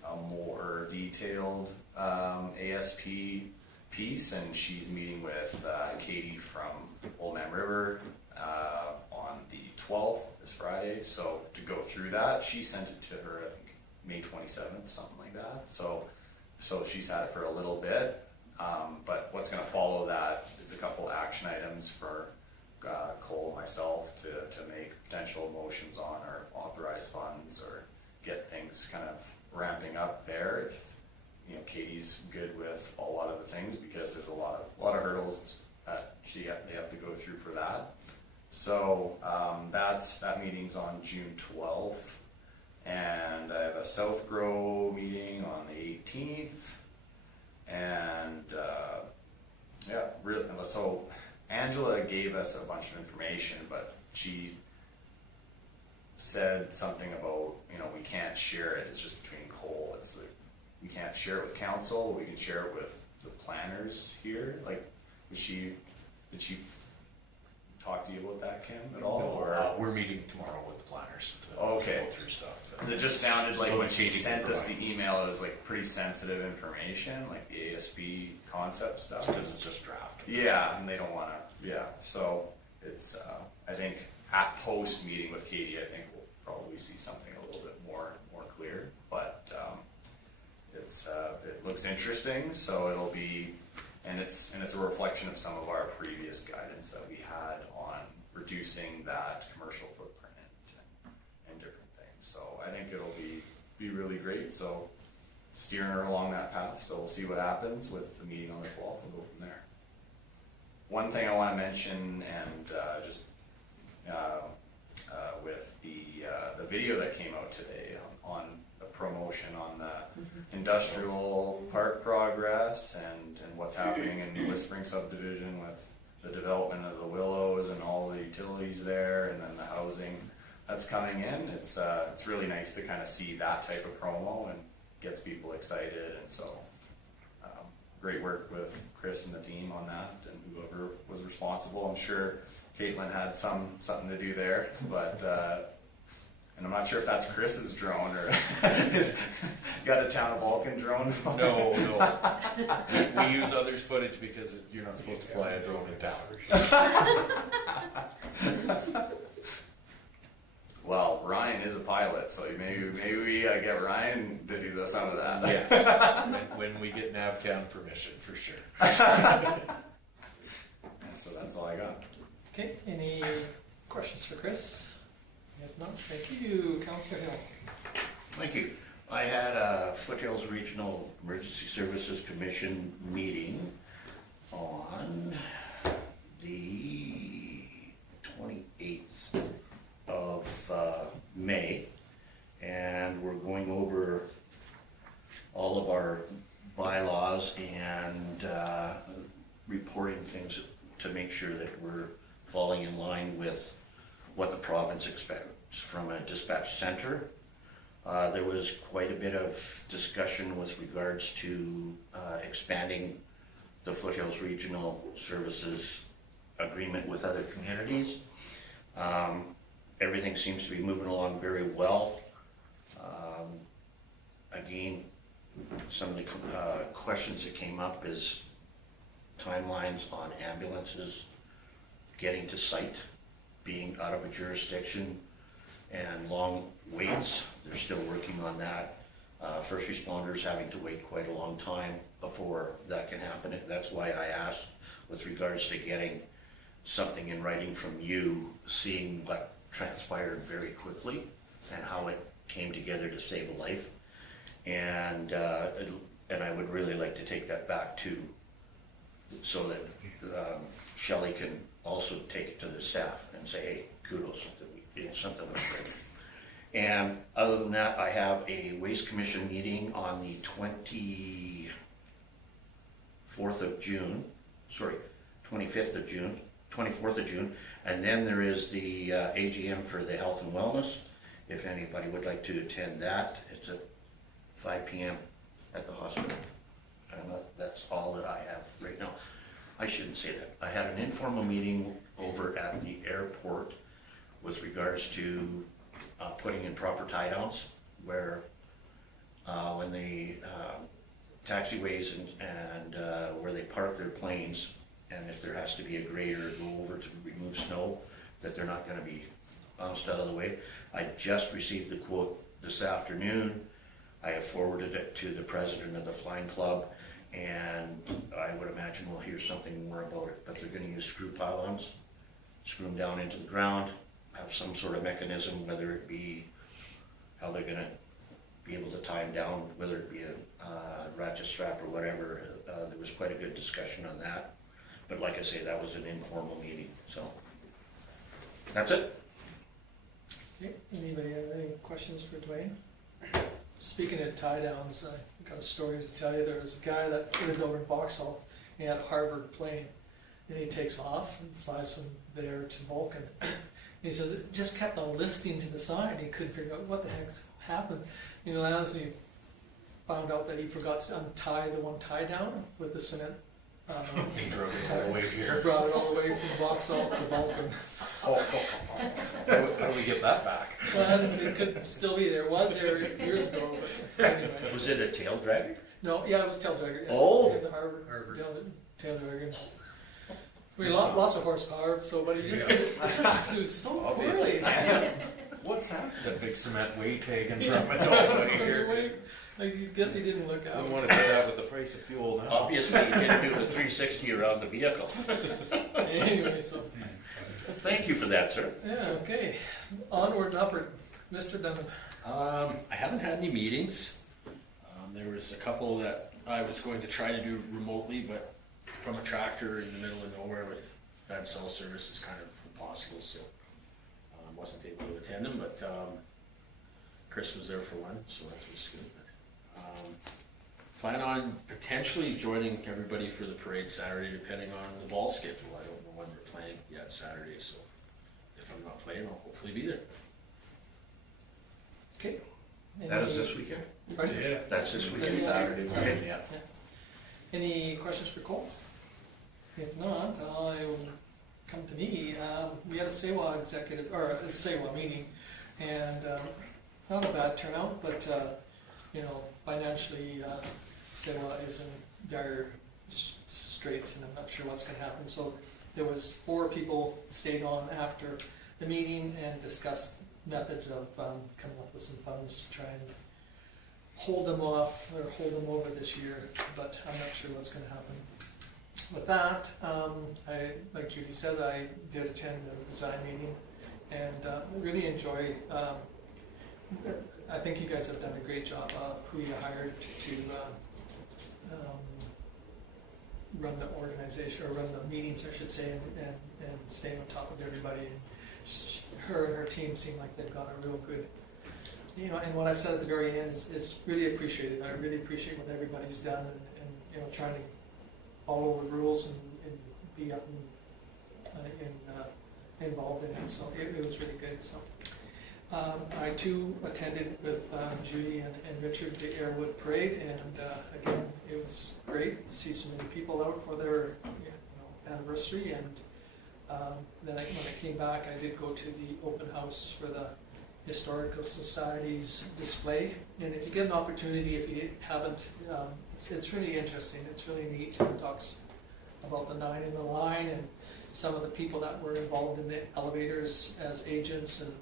a more detailed ASP piece, and she's meeting with Katie from Old Man River on the 12th, this Friday. So to go through that, she sent it to her, I think, May 27th, something like that. So she's had it for a little bit. But what's going to follow that is a couple action items for Cole and myself to make potential motions on, or authorize funds, or get things kind of ramping up there. If you know Katie's good with a lot of the things, because there's a lot of hurdles that they have to go through for that. So that meeting's on June 12th, and I have a South Grow meeting on the 18th, and so Angela gave us a bunch of information, but she said something about, you know, we can't share it. It's just between Cole. It's like, we can't share it with council. We can share it with the planners here. Like, did she talk to you about that, Kim, at all? No, or we're meeting tomorrow with the planners to Okay. go through stuff. it just sounded like So when that she Katie can sent us the provide. email, it was like pretty sensitive information, like the ASB concept stuff. Because it's just draft. Yeah, and they don't want to. Yeah, so it's. I think at post meeting with Katie, I think we'll probably see something a little bit more clear. But it looks interesting. So it'll be, and it's a reflection of some of our previous guidance that we had on reducing that commercial footprint and different things. So I think it'll be really great. So steering her along that path. So we'll see what happens with the meeting on the 12th and go from there. One thing I want to mention, and just with the video that came out today on a promotion on the industrial park progress and what's happening in the Whispering subdivision with the development of the Willows and all the utilities there, and then the housing that's coming in. It's really nice to kind of see that type of promo, and gets people excited. And so great work with Chris and the team on that, and whoever was responsible. I'm sure Caitlin had something to do there, but and I'm not sure if that's Chris's drone or got a Town of Vulcan drone. No. We use others' footage because you're not supposed to fly a drone in town. Well, Ryan is a pilot, so maybe we get Ryan to do some of that. Yes, when we get NavCam permission, for sure. So that's all I got. Okay, any questions for Chris? If not, thank you, Councillor Hill. Thank you. I had a Foothills Regional Emergency Services Commission meeting on the 28th of May, and we're going over all of our bylaws and reporting things to make sure that we're falling in line with what the province expects from a dispatch center. There was quite a bit of discussion with regards to expanding the Foothills Regional Services agreement with other communities. Everything seems to be moving along very well. Again, some of the questions that came up is timelines on ambulances getting to site, being out of a jurisdiction, and long waits. They're still working on that. First responders having to wait quite a long time before that can happen. That's why I asked with regards to getting something in writing from you, seeing what transpired very quickly and how it came together to save a life. And I would really like to take that back to, so that Shelley can also take it to the staff and say, hey, kudos, something was great. And other than that, I have a Waste Commission meeting on the 24th of June, and then there is the AGM for the health and wellness. If anybody would like to attend that, it's at 5 p.m. at the hospital. And that's all that I have right now. I shouldn't say that. I had an informal meeting over at the airport with regards to putting in proper tie downs, where when the taxiways and where they park their planes, and if there has to be a grader go over to remove snow, that they're not going to be bounced out of the way. I just received the quote this afternoon. I have forwarded it to the president of the Flying Club, and I would imagine we'll hear something more about it. But they're going to use screw pylons, screw them down into the ground, have some sort of mechanism, whether it be how they're going to be able to tie them down, whether it be a ratchet strap or whatever. There was quite a good discussion on that. But like I say, that was an informal meeting, so that's it. Okay, anybody have any questions for Dwayne? Speaking of tie downs, I got a story to tell you. There was a guy that lived over in Vauxhall. He had a Harvard plane, and he takes off and flies from there to Vulcan. He says it just kept on listing to the side. He couldn't figure out what the heck happened. He lands and he found out that he forgot to untie the one tie down with the cement. He drove it all the way here. Brought it all the way from Vauxhall to Vulcan. How do we get that back? Well, it could still be there. It was there years ago, but anyway. Was it a tail dragger? No, yeah, it was tail dragger. Yeah. Oh. It was a Harvard. Tail dragger. I mean, lots of horsepower. So, but he just it just flew so poorly. What's happened? That big cement weight taken from it all the way here. I guess he didn't look out. We want to do that with the price of fuel now. Obviously, you didn't do the 360 around the vehicle. Anyway, so Thank you for that, sir. yeah, okay. Onward and upward, Mr. Dunham. I haven't had any meetings. There was a couple that I was going to try to do remotely, but from a tractor in the middle of nowhere with bad cell service is kind of impossible, so wasn't able to attend them, but Chris was there for one, so that was good. Plan on potentially joining everybody for the parade Saturday, depending on the ball schedule. I don't know when we're playing yet Saturday, so if I'm not playing, I'll hopefully be there. Okay. That is this weekend? Pardon? Yeah. That's this weekend. This Saturday, Saturday. okay, yeah. Any questions for Cole? If not, I'll come to me. We had a SEWA executive, or a SEWA meeting, and not a bad turnout, but you know, financially, SEWA is in dire straits, and I'm not sure what's going to happen. So there was 4 people stayed on after the meeting and discussed methods of coming up with some funds to try and hold them off or hold them over this year, but I'm not sure what's going to happen. With that, like Judy said, I did attend the design meeting and really enjoy. I think you guys have done a great job. Who you hired to run the organization, or run the meetings, I should say, and stay on top of everybody. And her and her team seem like they've got a real good. You know, and what I said at the very end is really appreciated. I really appreciate what everybody's done, and you know, trying to follow the rules and be up and involved in it. So it was really good. So I too attended with Judy and Richard the Airwood Parade, and again, it was great to see so many people out for their anniversary. And then when I came back, I did go to the open house for the Historical Society's display. And if you get an opportunity, if you haven't, it's really interesting. It's really neat. It talks about the 9 in the line and some of the people that were involved in the elevators as agents, and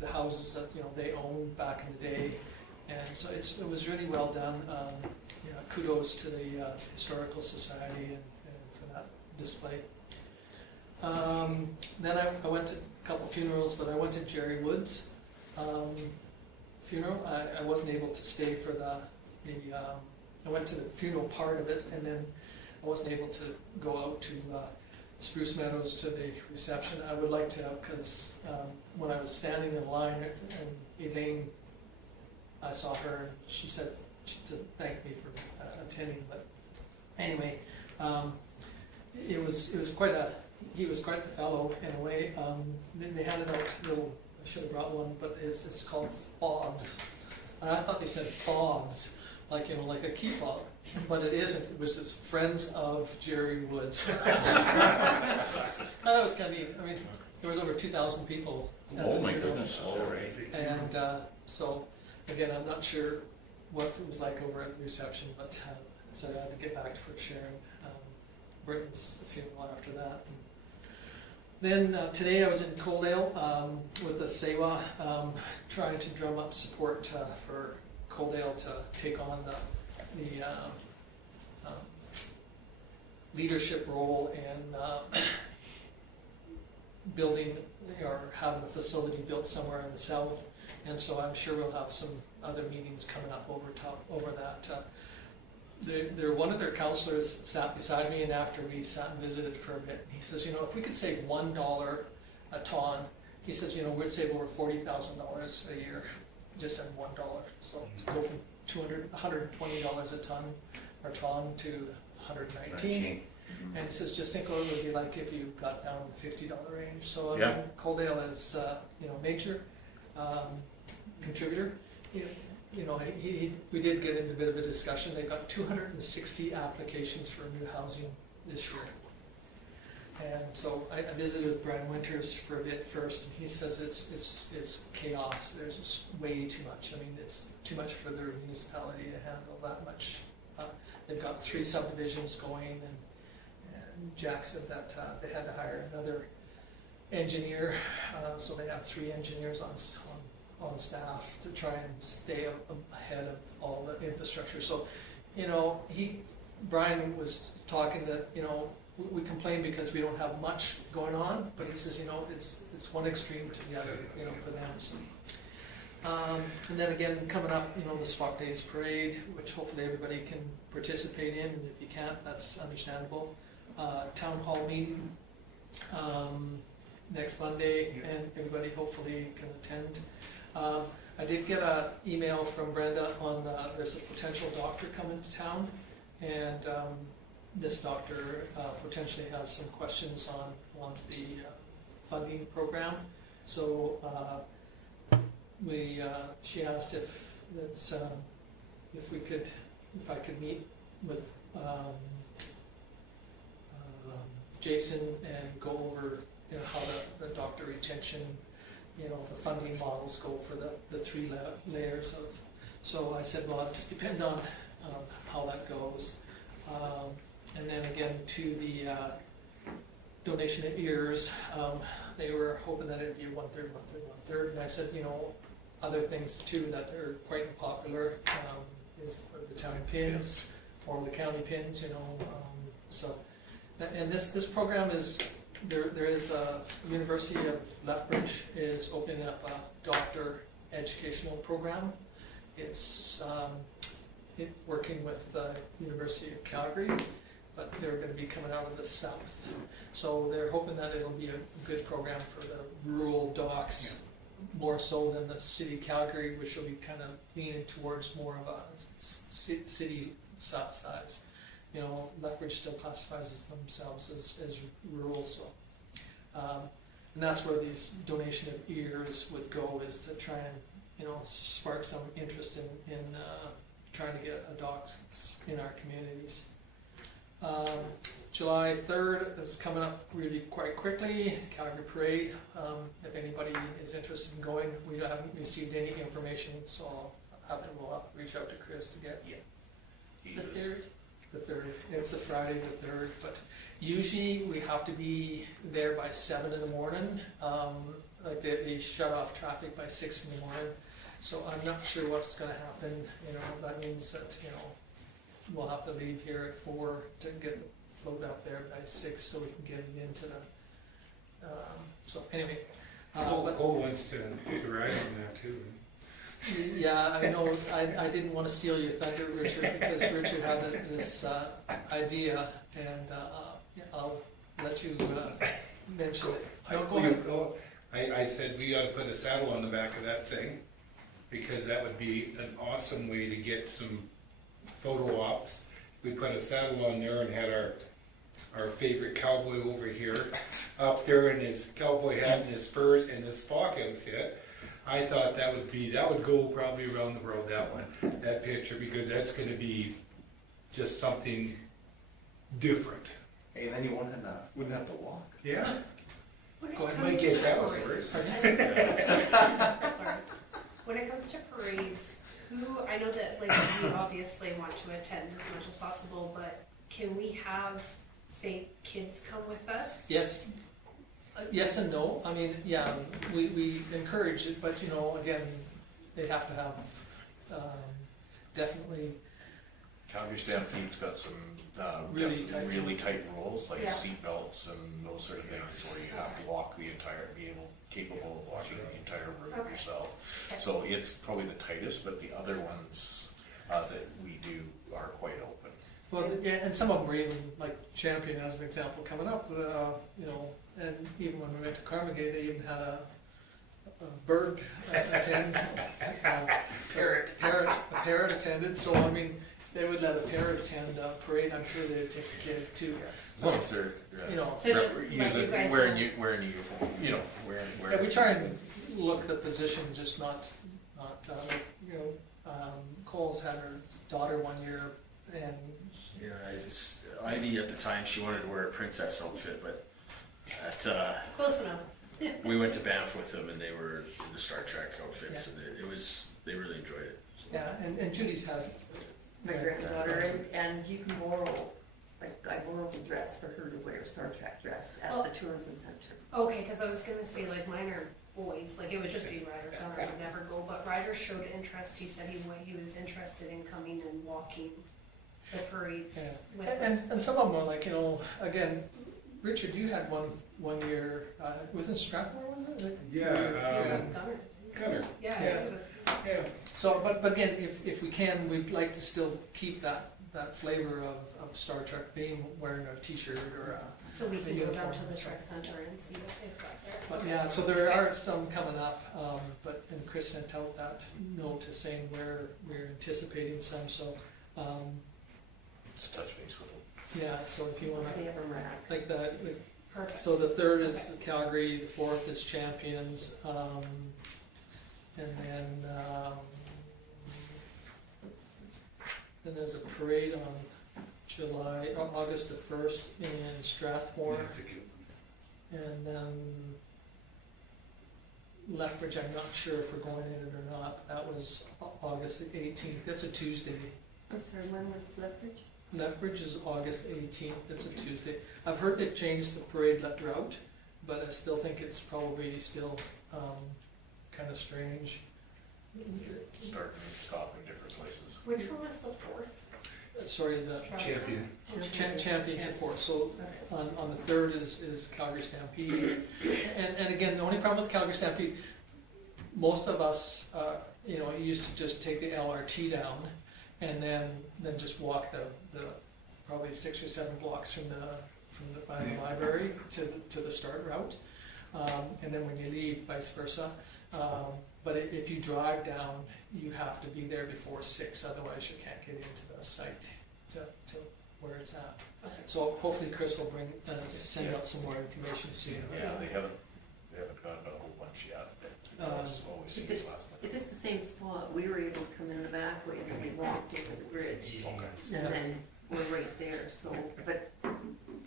the houses that they owned back in the day. And so it was really well done. Kudos to the Historical Society and for that display. Then I went to a couple funerals, but I went to Jerry Wood's funeral. I wasn't able to stay for I went to the funeral part of it, and then I wasn't able to go out to Spruce Meadows to the reception. I would like to have, because when I was standing in line, and Elaine, I saw her, and she said to thank me for attending. But anyway, it was quite a. He was quite the fellow in a way. They handed out little. I should have brought one, but it's called fob. And I thought they said fobs, like like a key fob, but it isn't. It was just Friends of Jerry Woods. That was kind of neat. I mean, there was over 2,000 people. Oh my goodness! All right. And so again, I'm not sure what it was like over at the reception, but so I had to get back to Fort Sharon. Britain's funeral after that. And then today I was in Coaldale with the SEWA, trying to drum up support for Coaldale to take on the leadership role in building or having a facility built somewhere in the south. And so I'm sure we'll have some other meetings coming up over that. One of their counselors sat beside me, and after we sat and visited for a bit, he says, if we could save $1 a ton, he says, we'd save over $40,000 a year just on $1. So to go from $120 a ton or ton to 119. And he says, just think what it would be like if you got down in the $50 range. So I mean, Coaldale is major contributor. We did get into a bit of a discussion. They've got 260 applications for new housing this year. And so I visited with Brian Winters for a bit first, and he says it's chaos. There's just way too much. I mean, it's too much for their municipality to handle that much. They've got 3 subdivisions going, and Jack said that they had to hire another engineer, so they have 3 engineers on staff to try and stay ahead of all the infrastructure. So, Brian was talking that, we complain because we don't have much going on, but he says, it's one extreme to the other, for them. So, And then again, coming up, you know, the Swap Days Parade, which hopefully everybody can participate in, and if you can't, that's understandable. Town Hall meeting, next Monday, and everybody hopefully can attend. I did get an email from Brenda on, there's a potential doctor coming to town, and this doctor potentially has some questions on the funding program. So she asked if I could meet with Jason and go over, you know, how the doctor retention, you know, the funding models go for the three layers of. So I said, well, it just depends on how that goes. And then again, to the donation of ears, they were hoping that it'd be 1/3, 1/3, 1/3. And I said, you know, other things too that are quite popular is the town pins or the county pins, you know. So, and this program is, there is a University of Lethbridge is opening up a doctor educational program. It's working with the University of Calgary, but they're going to be coming out of the south. So they're hoping that it'll be a good program for the rural docs, more so than the city of Calgary, which will be kind of leaning towards more of a city size. You know, Lethbridge still classifies themselves as rural, so. And that's where these donation of ears would go, is to try and, you know, spark some interest in trying to get a doc in our communities. July 3rd is coming up really quite quickly, Calgary Parade. If anybody is interested in going, we haven't received any information, so we'll have to reach out to Chris to get the 3rd. The 3rd, it's the Friday the 3rd, but usually we have to be there by 7 in the morning. Like they shut off traffic by 6 in the morning, so I'm not sure what's going to happen. You know, that means that, you know, we'll have to leave here at 4 to get the float up there by 6 so we can get it into the. So anyway, Cole wants to ride on that too. yeah, I know. I didn't want to steal your thunder, Richard, because Richard had this idea, and yeah, I'll let you mention it. No, go ahead. I said we ought to put a saddle on the back of that thing, because that would be an awesome way to get some photo ops. We put a saddle on there and had our favorite cowboy over here up there in his cowboy hat and his spurs and his Spock outfit. I thought that would go probably around the world, that picture, because that's going to be just something different. Hey, then you wouldn't have to walk. Yeah. When it Go ahead. comes Might get to saddle parades- spurs. Sorry. When it comes to parades, I know that like we obviously want to attend as much as possible, but can we have, say, kids come with us? Yes. Yes and no. I mean, yeah, we encourage it, but you know, again, they have to have definitely. Calgary Stampede's got some Really really tight. tight rules, like Yeah. seat belts and those sort of things, where you have to walk be capable of walking the entire route Okay. yourself. Okay. So it's probably the tightest, but the other ones that we do are quite open. Well, yeah, and some of them were even like Champion as an example coming up. You know, and even when we went to Carmagate, they even had a bird attend. A parrot attended. So I mean, if they would let a parrot attend a parade, I'm sure they'd take a kid too. As long as they're You know, It's just like you guys wearing know. wearing uniform, you know, wearing. yeah, we try and look at the position, just not like, you know, Cole's had her daughter one year, and Yeah, Ivy at the time, she wanted to wear a princess outfit, but Close enough. we went to Banff with them and they were in the Star Trek outfits, and they really enjoyed it. So. yeah, and Judy's had. My granddaughter, and you can borrow, like, I borrowed a dress for her to wear, Star Trek dress, at Oh. the tourism center. Okay, because I was gonna say like mine are boys, like it would just be Ryder. Gunner would never go, but Ryder showed interest. He said he was interested in coming and walking the parades Yeah. with us. And some of them are like, you know, again, Richard, you had one year, within Strathmore, was it? Yeah, Yeah, Gunner. Gunner. Yeah, Yeah. it was. Yeah. So, but again, if we can, we'd like to still keep that flavor of Star Trek theme, wearing a t-shirt or a, So we can go down to uniform. the rec center and see what they've got there. but yeah, so there are some coming up, and Chris sent out that note to saying where we're anticipating some, so, Just touch base with them. yeah, so if you wanna, They have a rack. like the, Perfect. so the third is Calgary, the fourth is Champions, and then there's a parade on August the 1st in Strathmore, That's a good one. and then Lethbridge, I'm not sure if we're going in it or not, that was August the 18th, that's a Tuesday. I'm sorry, when was Lethbridge? Lethbridge is August 18th, that's a Tuesday. I've heard they've changed the parade route, but I still think it's probably still kind of strange. Start and stop in different places. Which one was the fourth? Sorry, the Champion. Champions the fourth, so on the third is Calgary Stampede. And again, the only problem with Calgary Stampede, most of us, used to just take the LRT down and then just walk the probably 6 or 7 blocks from by the library to the start route. And then when you leave, vice versa. But if you drive down, you have to be there before 6, otherwise you can't get into the site to where it's at. Okay. So hopefully Chris will send out some more information soon. Yeah, they haven't gotten a whole bunch yet. It's always If seems it's, last if minute. it's the same spot, we were able to come in the back way and then we walked over the bridge. Yeah. And then we're right there, so, but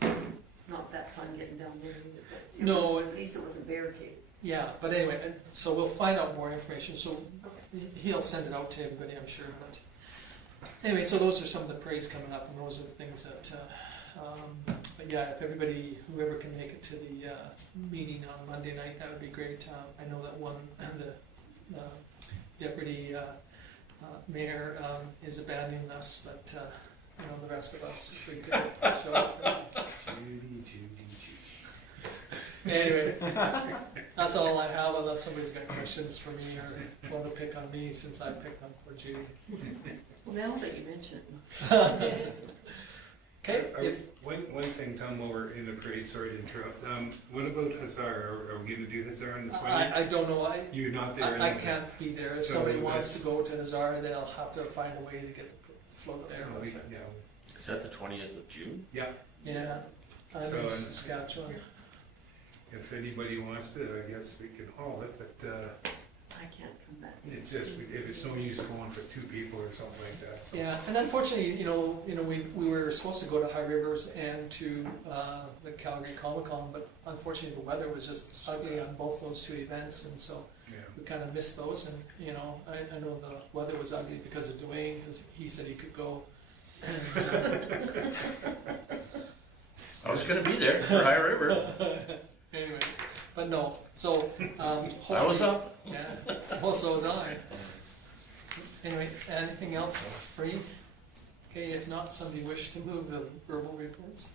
it's not that fun getting down there either, but No, at least it wasn't barricaded. Yeah, but anyway, so we'll find out more information, so he'll send it out to everybody, I'm sure, but anyway, so those are some of the parades coming up, and those are the things that, but yeah, if everybody, whoever can make it to the meeting on Monday night, that would be great. I know that the deputy mayor is abandoning us, but the rest of us, if we could show up. Judy. Anyway, that's all I have, unless somebody's got questions for me or want to pick on me, since I picked on poor Judy. Well, now that you mention it, Okay, if, One thing, Tom, while we're in the parade, sorry to interrupt. What about Huzzar? Are we gonna do Huzzar on the 20th? I don't know, You're not there? I can't be there. If So somebody wants to that's- go to Hazara, they'll have to find a way to get the float there. Yeah. Is that the 20th of June? Yeah, I'm So, in and- Saskatchewan. If anybody wants to, I guess we can haul it, but I can't come back. it's just, if it's no use going for 2 people or something like that, so. Yeah, and unfortunately, we were supposed to go to High Rivers and to the Calgary Comic Con, but unfortunately the weather was just ugly on both those 2 events, and so Yeah. we kind of missed those. And I know the weather was ugly because of Dwayne, because he said he could go. And, I was gonna be there for High River. anyway, but no. So hopefully, I was up. Yeah, so was I. Anyway, anything else for you? Okay, if not, somebody wish to move the verbal reports?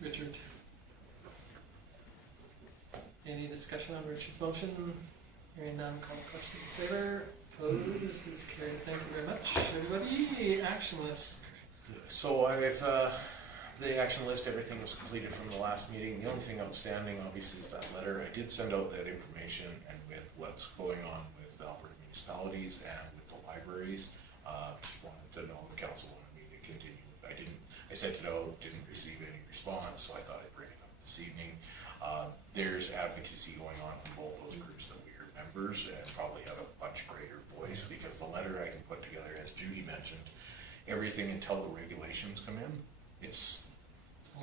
Richard? Any discussion on Richard's motion? Hearing none, call the question in favor. Opposed, is carried. Thank you very much. Everybody, action list. So the action list, everything was completed from the last meeting. The only thing outstanding, obviously, is that letter. I did send out that information, and with what's going on with the Alberta municipalities and with the libraries, just wanted to know if council wanted me to continue. I sent it out, didn't receive any response, so I thought I'd bring it up this evening. There's advocacy going on from both those groups that we are members, and probably have a much greater voice, because the letter I can put together, as Judy mentioned, everything until the regulations come in, it's,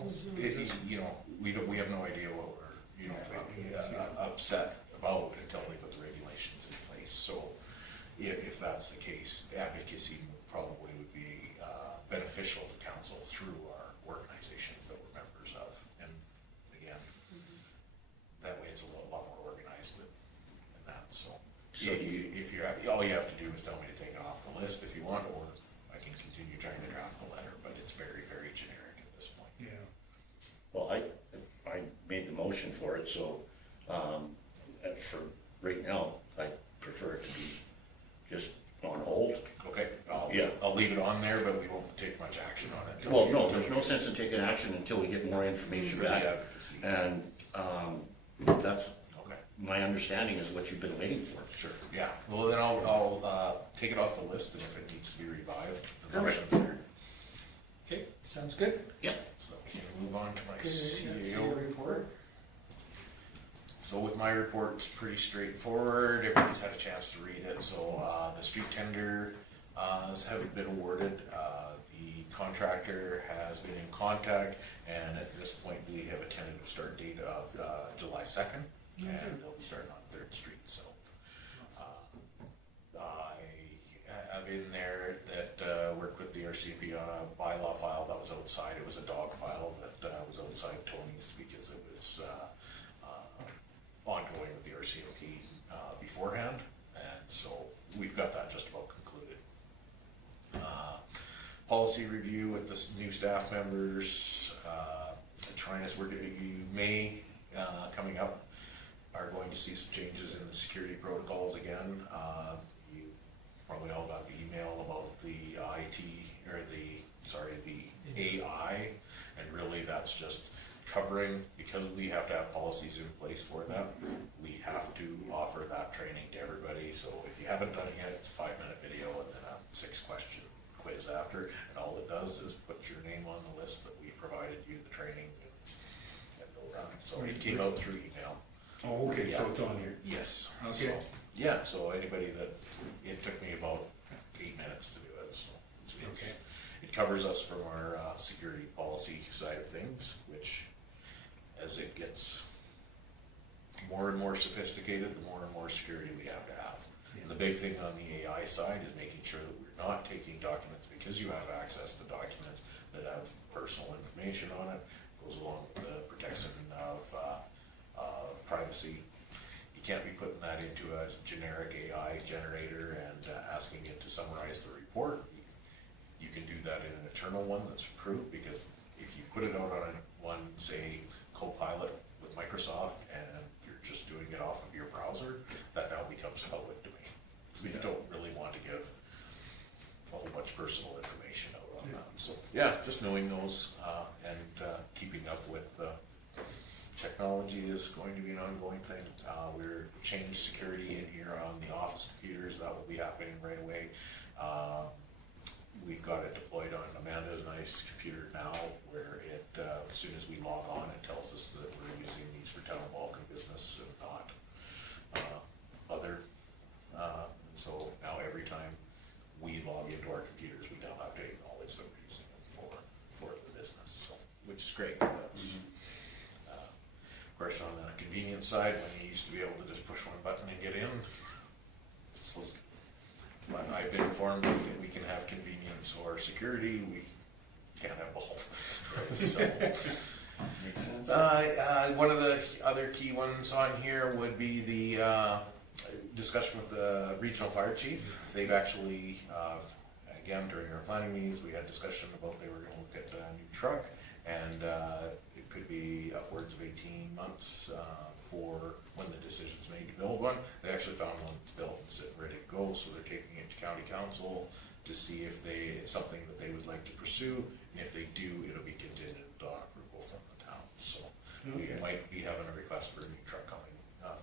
we have no idea what we're, upset about until they put the regulations in place. So if that's the case, the advocacy probably would be beneficial to council through our organizations that we're members of. And again, that way it's a lot more organized than that. So if you're happy, all you have to do is tell me to take it off the list if you want, or I can continue trying to draft the letter, but it's very, very generic at this point. Yeah. Well, I made the motion for it, so, for right now, I sense in taking action until we get more information For the back. advocacy. And, that's, Okay. my understanding is what you've been waiting for. Sure, yeah. Well, then I'll take it off the list, and if it needs to be revived, the Perfect. motion's there. Okay, sounds good. So can we move on to my Okay, CAO CAO report? So with my report, it's pretty straightforward. Everybody's had a chance to read it. So the street tender have been awarded. The contractor has been in contact, and at this point, we have a tentative start date of July 2nd, and they'll be starting on 3rd Street. So I have in there that worked with the RCMP on a bylaw file that was outside. It was a dog file that was outside Tony's because it was ongoing with the RCMP beforehand, and so we've got that just about concluded. Policy review with the new staff members, trying us, you may, coming up, are going to see some changes in the security protocols again. You probably all got the email about the IT, or the AI, and really that's just covering, because we have to have policies in place for that, we have to offer that training to everybody. So if you haven't done it yet, it's a 5-minute video and then a 6-question quiz after, and all it does is put your name on the list that we provided you the training and go around. So it came out through email. Oh, okay, so Yeah. it's on here. Yes. Okay. So, yeah, so anybody that, it took me about 8 minutes to do it, so Okay. it covers us from our security policy side of things, which as it gets more and more sophisticated, the more and more security we have to have. And the big thing on the AI side is making sure that we're not taking documents, because you have access to documents that have personal information on it, goes along with the protection of privacy. You can't be putting that into a generic AI generator and asking it to summarize the report. You can do that in an internal one that's approved, because if you put it out on one, say, Copilot with Microsoft, and you're just doing it off of your browser, that now becomes public domain. So you don't really want to give a whole bunch of personal information out on that. So, yeah, just knowing those and keeping up with technology is going to be an ongoing thing. We're changed security in here on the office computers. That will be happening right away. We've got it deployed on Amanda and I's computer now, where it, as soon as we log on, it tells us that we're using these for town Vulcan business and not other. And so now every time we log into our computers, we now have to acknowledge that we're using them for the business, so, which is great. That's, of course, on the convenience side, when you used to be able to just push one button and get in, so, but I've been informed that we can have convenience or security, we can't have both. So, Makes sense. one of the other key ones on here would be the discussion with the regional fire chief. They've actually, again, during our planning meetings, we had discussion about they were going to look at a new truck, and it could be upwards of 18 months for when the decision's made to build one. They actually found one that's built and sitting ready to go, so they're taking it to county council to see if it's something that they would like to pursue, and if they do, it'll be contingent on approval from the town. So we might be having a request for a new truck coming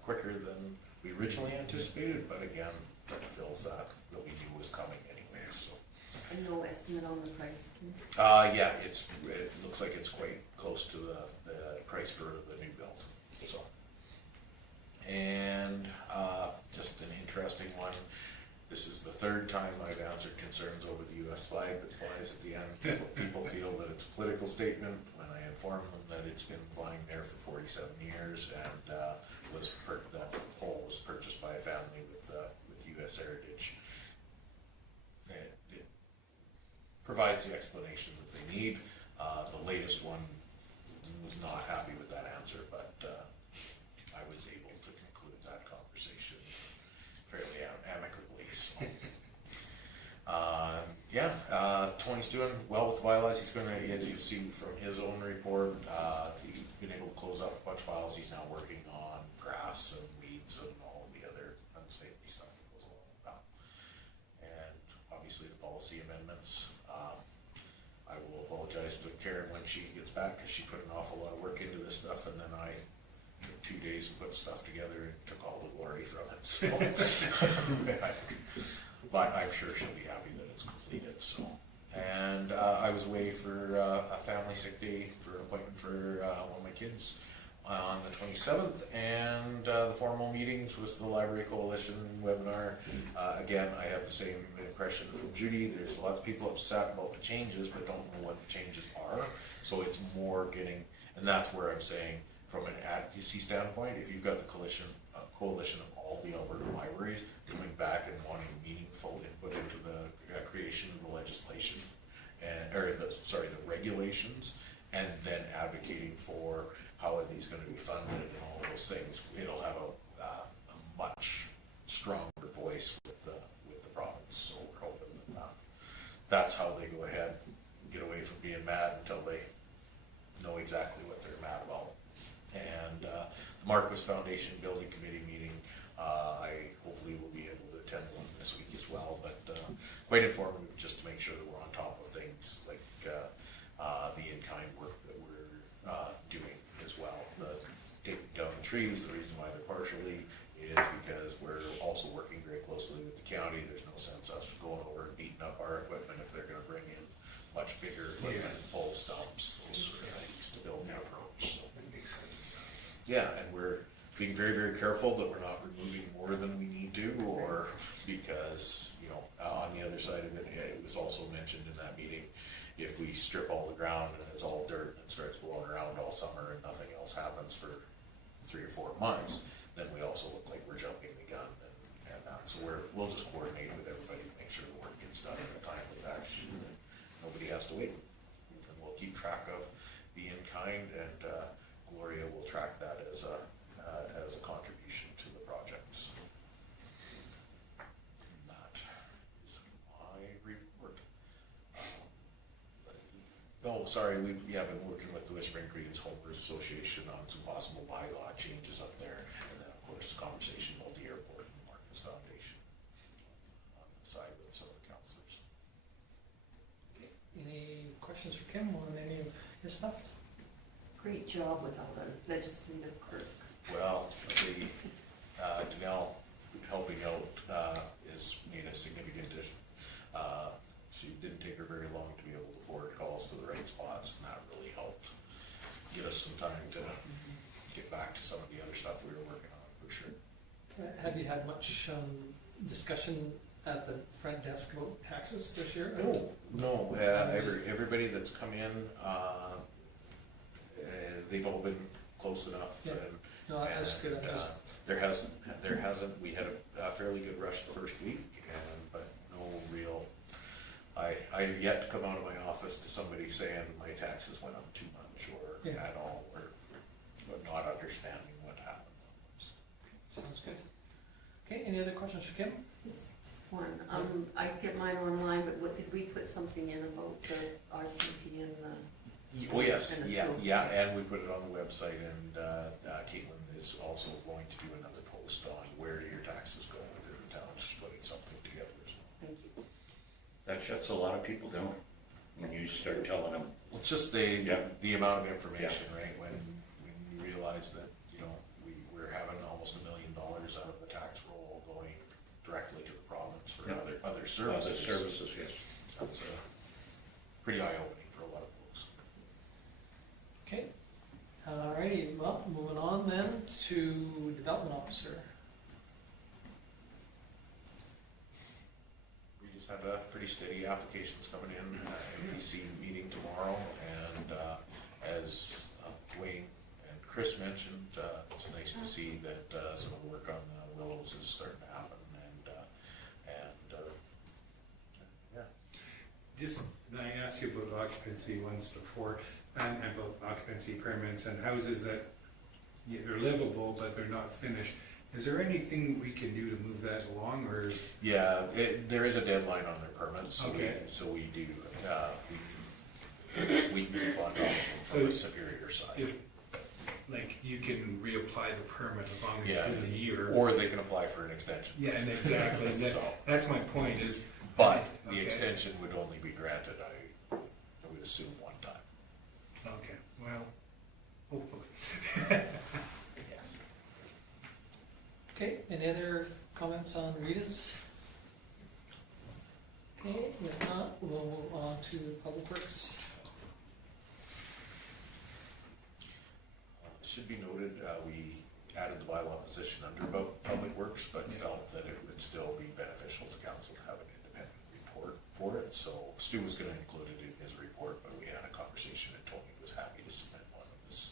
quicker than we originally anticipated, but again, that fills that we knew was coming anyway, so. And no estimate on the price. Yeah, it looks like it's quite close to the price for the new build, so. And just an interesting one, this is the 3rd time I've answered concerns over the US flag that flies at the end. People feel that it's a political statement, when I inform them that it's been flying there for 47 years, and that the pole was purchased by a family with US heritage. It provides the explanation that they need. The latest one was not happy with that answer, but I was able to conclude that conversation fairly amicably. So. Tony's doing well with bylaws. He's going to, as you've seen from his own report, he's been able to close up a bunch of files. He's now working on grass and weeds and all of the other unsightly stuff that goes along with that. And obviously the policy amendments. I will apologize to Karen when she gets back, because she put an awful lot of work into this stuff, and then I took 2 days and put stuff together and took all the glory from it, so. But I'm sure she'll be happy that it's completed, so. And I was away for a family sick day for an appointment for one of my kids on the 27th, and the formal meetings was the Library Coalition webinar. Again, I have the same impression from Judy. There's lots of people upset about the changes, but don't know what the changes are. So it's more getting, and that's where I'm saying, from an advocacy standpoint, if you've got the coalition of all the Alberta libraries coming back and wanting meaningful input into the creation of the legislation, and, or the regulations, and then advocating for how are these going to be funded and all those things, it'll have a much stronger voice with the province. So we're hoping that that's how they go ahead and get away from being mad until they know exactly what they're mad about. And the Marquis Foundation Building Committee meeting, I hopefully will be able to attend one this week as well, but quite informative just to make sure that we're on top of things like the in-kind work that we're doing as well. The taking down the trees, the reason why they're partially is because we're also working very closely with the county. There's no sense us going over and beating up our equipment if they're gonna bring in much bigger equipment, pole stumps, those sort of things to build the approach, so. That makes sense. Yeah, and we're being very, very careful that we're not removing more than we need to, or because, you know, on the other side of it, it was also mentioned in that meeting, if we strip all the ground and it's all dirt and it starts blowing around all summer and nothing else happens for 3 or 4 months, then we also look like we're jumping the gun and that. So we'll just coordinate with everybody to make sure the work gets done in a timely fashion. Nobody has to wait. And we'll keep track of the in-kind, and Gloria will track that as a contribution to the projects. That is my report. Oh, sorry, we've been working with the Whispering Creek's Homeowners Association on some possible bylaw changes up there, and then of course conversation about the airport and the Marcus Foundation on the side with some of the councillors. Any questions for Kim on any of his stuff? Great job with all the legislative clerk. Well, the Danelle helping out has made a significant addition. She didn't take her very long to be able to forward calls to the right spots, and that really helped get us some time to get back to some of the other stuff we were working on, for sure. Have you had much discussion at the front desk about taxes this year? No. Everybody that's come in, they've all been close enough. Yeah. And, No, that's good. and, there hasn't. We had a fairly good rush the first week, but no real. I've yet to come out of my office to somebody saying my taxes went up too much or at all, or but not understanding what happened. Sounds good. Okay, any other questions for Kim? Just one. I get mine online, but what did we put something in about the RCP and the? Oh yes, and the yeah, skills? yeah, and we put it on the website, and Caitlin is also going to do another post on where do your taxes go within the town, just putting something together as well. Thank you. That shuts a lot of people down when you start telling them. It's just the amount of information, right? When you realize that, you know, we're having almost $1 million out of the tax roll going directly to the province for other services. Other services, yes. That's pretty eye-opening for a lot of folks. Okay. Alrighty, well, moving on then to Development Officer. We just have a pretty steady applications coming in, MPC meeting tomorrow, and as Dwayne and Chris mentioned, it's nice to see that some of the work on Willows is starting to happen, and yeah. Just, and I asked you about occupancy once before, and about occupancy permits and houses that they're livable, but they're not finished. Is there anything we can do to move that along, or is? Yeah, there is a deadline on their permits, Okay. so we do, we move on top of them from the Superior side. If, like, you can reapply the permit as long as Yeah. it's in a year. Or they can apply for an extension. Yeah, and exactly, and So- that's my point is. But the Okay. extension would only be granted, I would assume one time. Okay, well, hopefully. Yes. Okay, any other comments on Rita's? Okay, if not, we'll move on to Public Works. It should be noted, we added the bylaw position under Public Works, but felt that it would still be beneficial to council to have an independent report for it. So Stu was gonna include it in his report, but we had a conversation and Tony was happy to submit one of his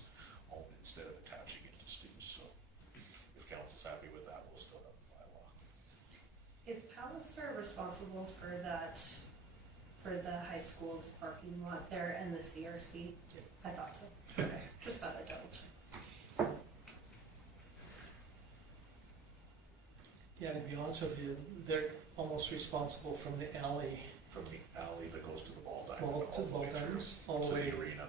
own instead of attaching it to Stu's. So if council's happy with that, we'll still have the bylaw. Is Palliser responsible for that, for the high school's parking lot there and the CRC? I thought so. Okay, just thought I'd double check. Yeah, to be honest with you, they're almost responsible from the alley, From the alley that goes to the ball diamond. all to all the ball way through diamonds, all to the way the arena.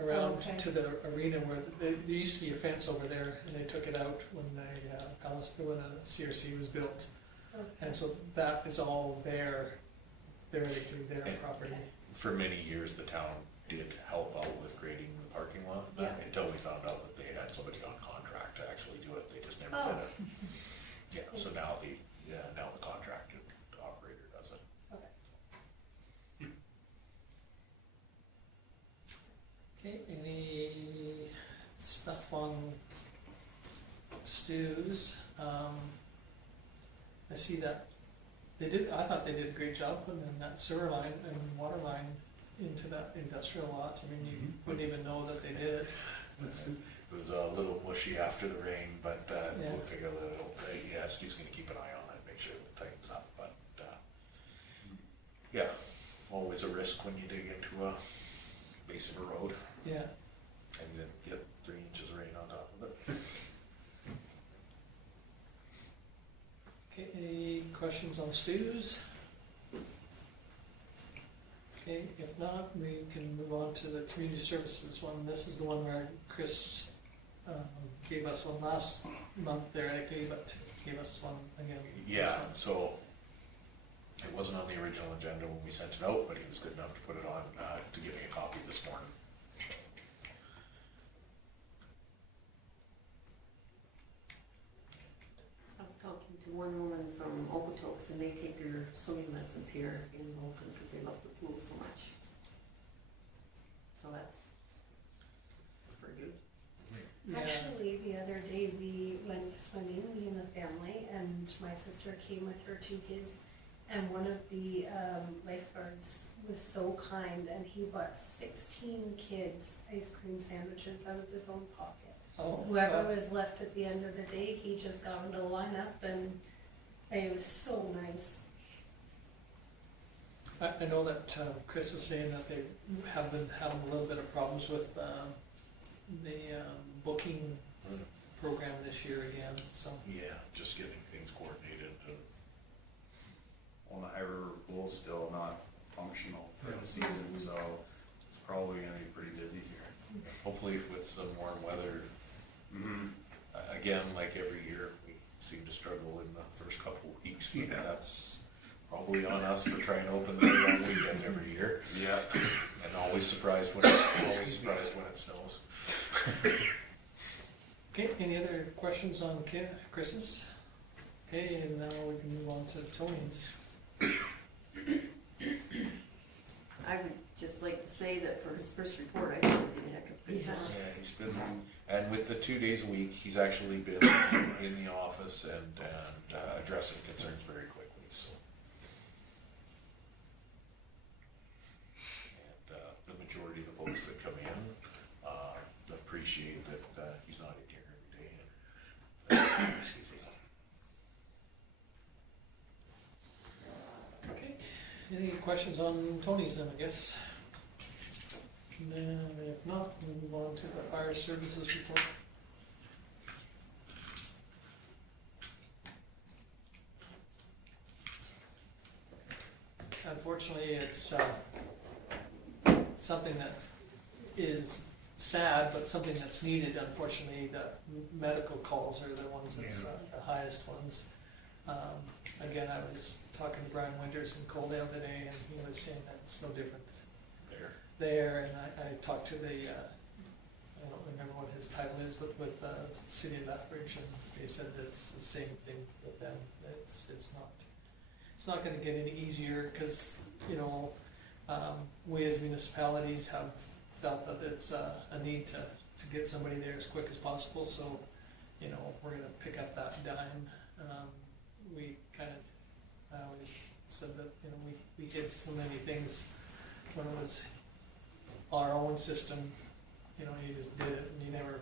around Okay. to the arena where, there used to be a fence over there, and they took it out when when the CRC was built. And so that is all theoretically their And- property. For many years, the town did help out with grading the parking lot, Yeah. until we found out that they had somebody on contract to actually do it, they just never Oh. did it. Yeah, so now now the contracted operator does it. Okay, any stuff on Stu's? I see that I thought they did a great job putting in that sewer line and water line into that industrial lot. I mean, you wouldn't even know that they did it. It was a little mushy after the rain, but Yeah. we'll figure that out. Yeah, Stu's gonna keep an eye on it, make sure it tightens up, but, yeah, always a risk when you dig into a base of a road Yeah, and then get 3 inches of rain on top of it. okay, any questions on Stu's? Okay, if not, we can move on to the community services one. This is the one where Chris gave us one last month theoretically, but gave us one again. this Yeah, month. so it wasn't on the original agenda when we sent it out, but he was good enough to put it on, to give me a copy this morning. I was talking to one woman from Okotoks, and they take their swimming lessons here in Oakland because they love the pool so much. So that's pretty good. Yeah. Actually, the other day we went swimming, me and the family, and my sister came with her 2 kids. And one of the lifeguards was so kind, and he bought 16 kids ice cream sandwiches out of his own pocket. Oh, Whoever well, was left at the end of the day, he just got them to line up, and it was so nice. I know that Chris was saying that they have been having a little bit of problems with the booking program this year again, so. Yeah, just getting things coordinated. Well, the High River Pool's still not functional for the season, so it's probably gonna be pretty busy here. Hopefully with some warm weather, Mm-hmm. again, like every year, we seem to struggle in the first couple of weeks. But that's probably on us for trying to open the long weekend every year. Yeah. And always surprised when it snows. Okay, any other questions on Chris's? Okay, and now we can move on to Tony's. I would just like to say that for his first report, I think he did a heck of a good job. Yeah, he's been, and with the 2 days a week, he's actually been in the office and addressing concerns very quickly, so. And the majority of the folks that come in appreciate that he's not in here every day. Excuse me. Okay, any questions on Tony's then, I guess? And then if not, we'll move on to the fire services report. Unfortunately, it's something that is sad, but something that's needed. Unfortunately, the medical calls are the ones that's the highest ones. Again, I was talking to Brian Winters in Coaldale today, and he was saying that it's no different There. there, and I talked to the, I don't remember what his title is, but with City of Lethbridge, and they said that's the same thing with them. It's not gonna get any easier, cause, you know, we as municipalities have felt that it's a need to get somebody there as quick as possible, so, you know, we're gonna pick up that dime. We kind of, we just said that, you know, we did so many things when it was our own system, you know, you just did it and you never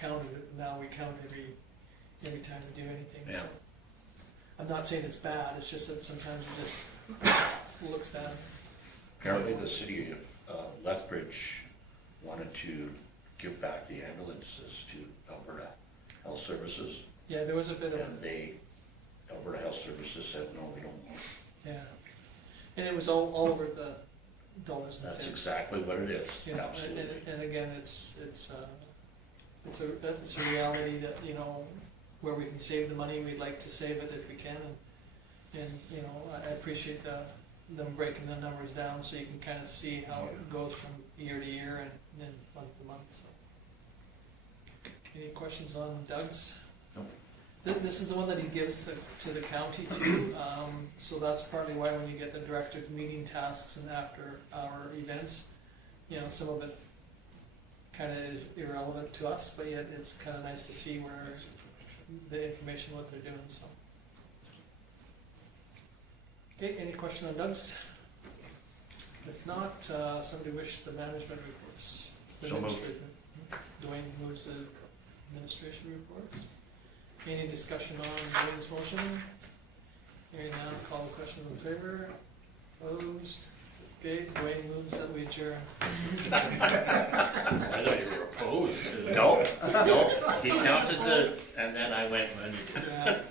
counted it. Now we count every time we do anything, so. Yeah. I'm not saying it's bad, it's just that sometimes it just looks bad. Apparently the city of Lethbridge wanted to give back the ambulances to Alberta Health Services, Yeah, there was a bit of, and Alberta Health Services said, no, we don't want it. yeah. And it was all over the dollars and cents. That's exactly what it is, You know, absolutely. and again, it's a reality that, you know, where we can save the money, we'd like to save it if we can, and, you know, I appreciate them breaking the numbers down so you can kind of see how it goes from year to year and then month to month, so. Any questions on Doug's? No. This is the one that he gives to the county too, so that's partly why when you get the directive meeting tasks and after our events, you know, some of it kind of is irrelevant to us, but yet it's kind of nice to see where the information, what they're doing, so. Okay, any question on Doug's? If not, somebody wish the management reports. The So moved. administrative- Dwayne moves the administration reports. Any discussion on Dwayne's motion? Hearing none, call the question in favor. Opposed? Okay, Dwayne moves that we adjourn. I thought you were opposed to the. No, he counted and then I went and Yeah,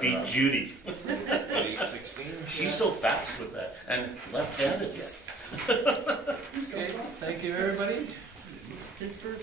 beat Judy. 8:16. She's so fast with that, and left-handed yet. okay, thank you, everybody. Since we're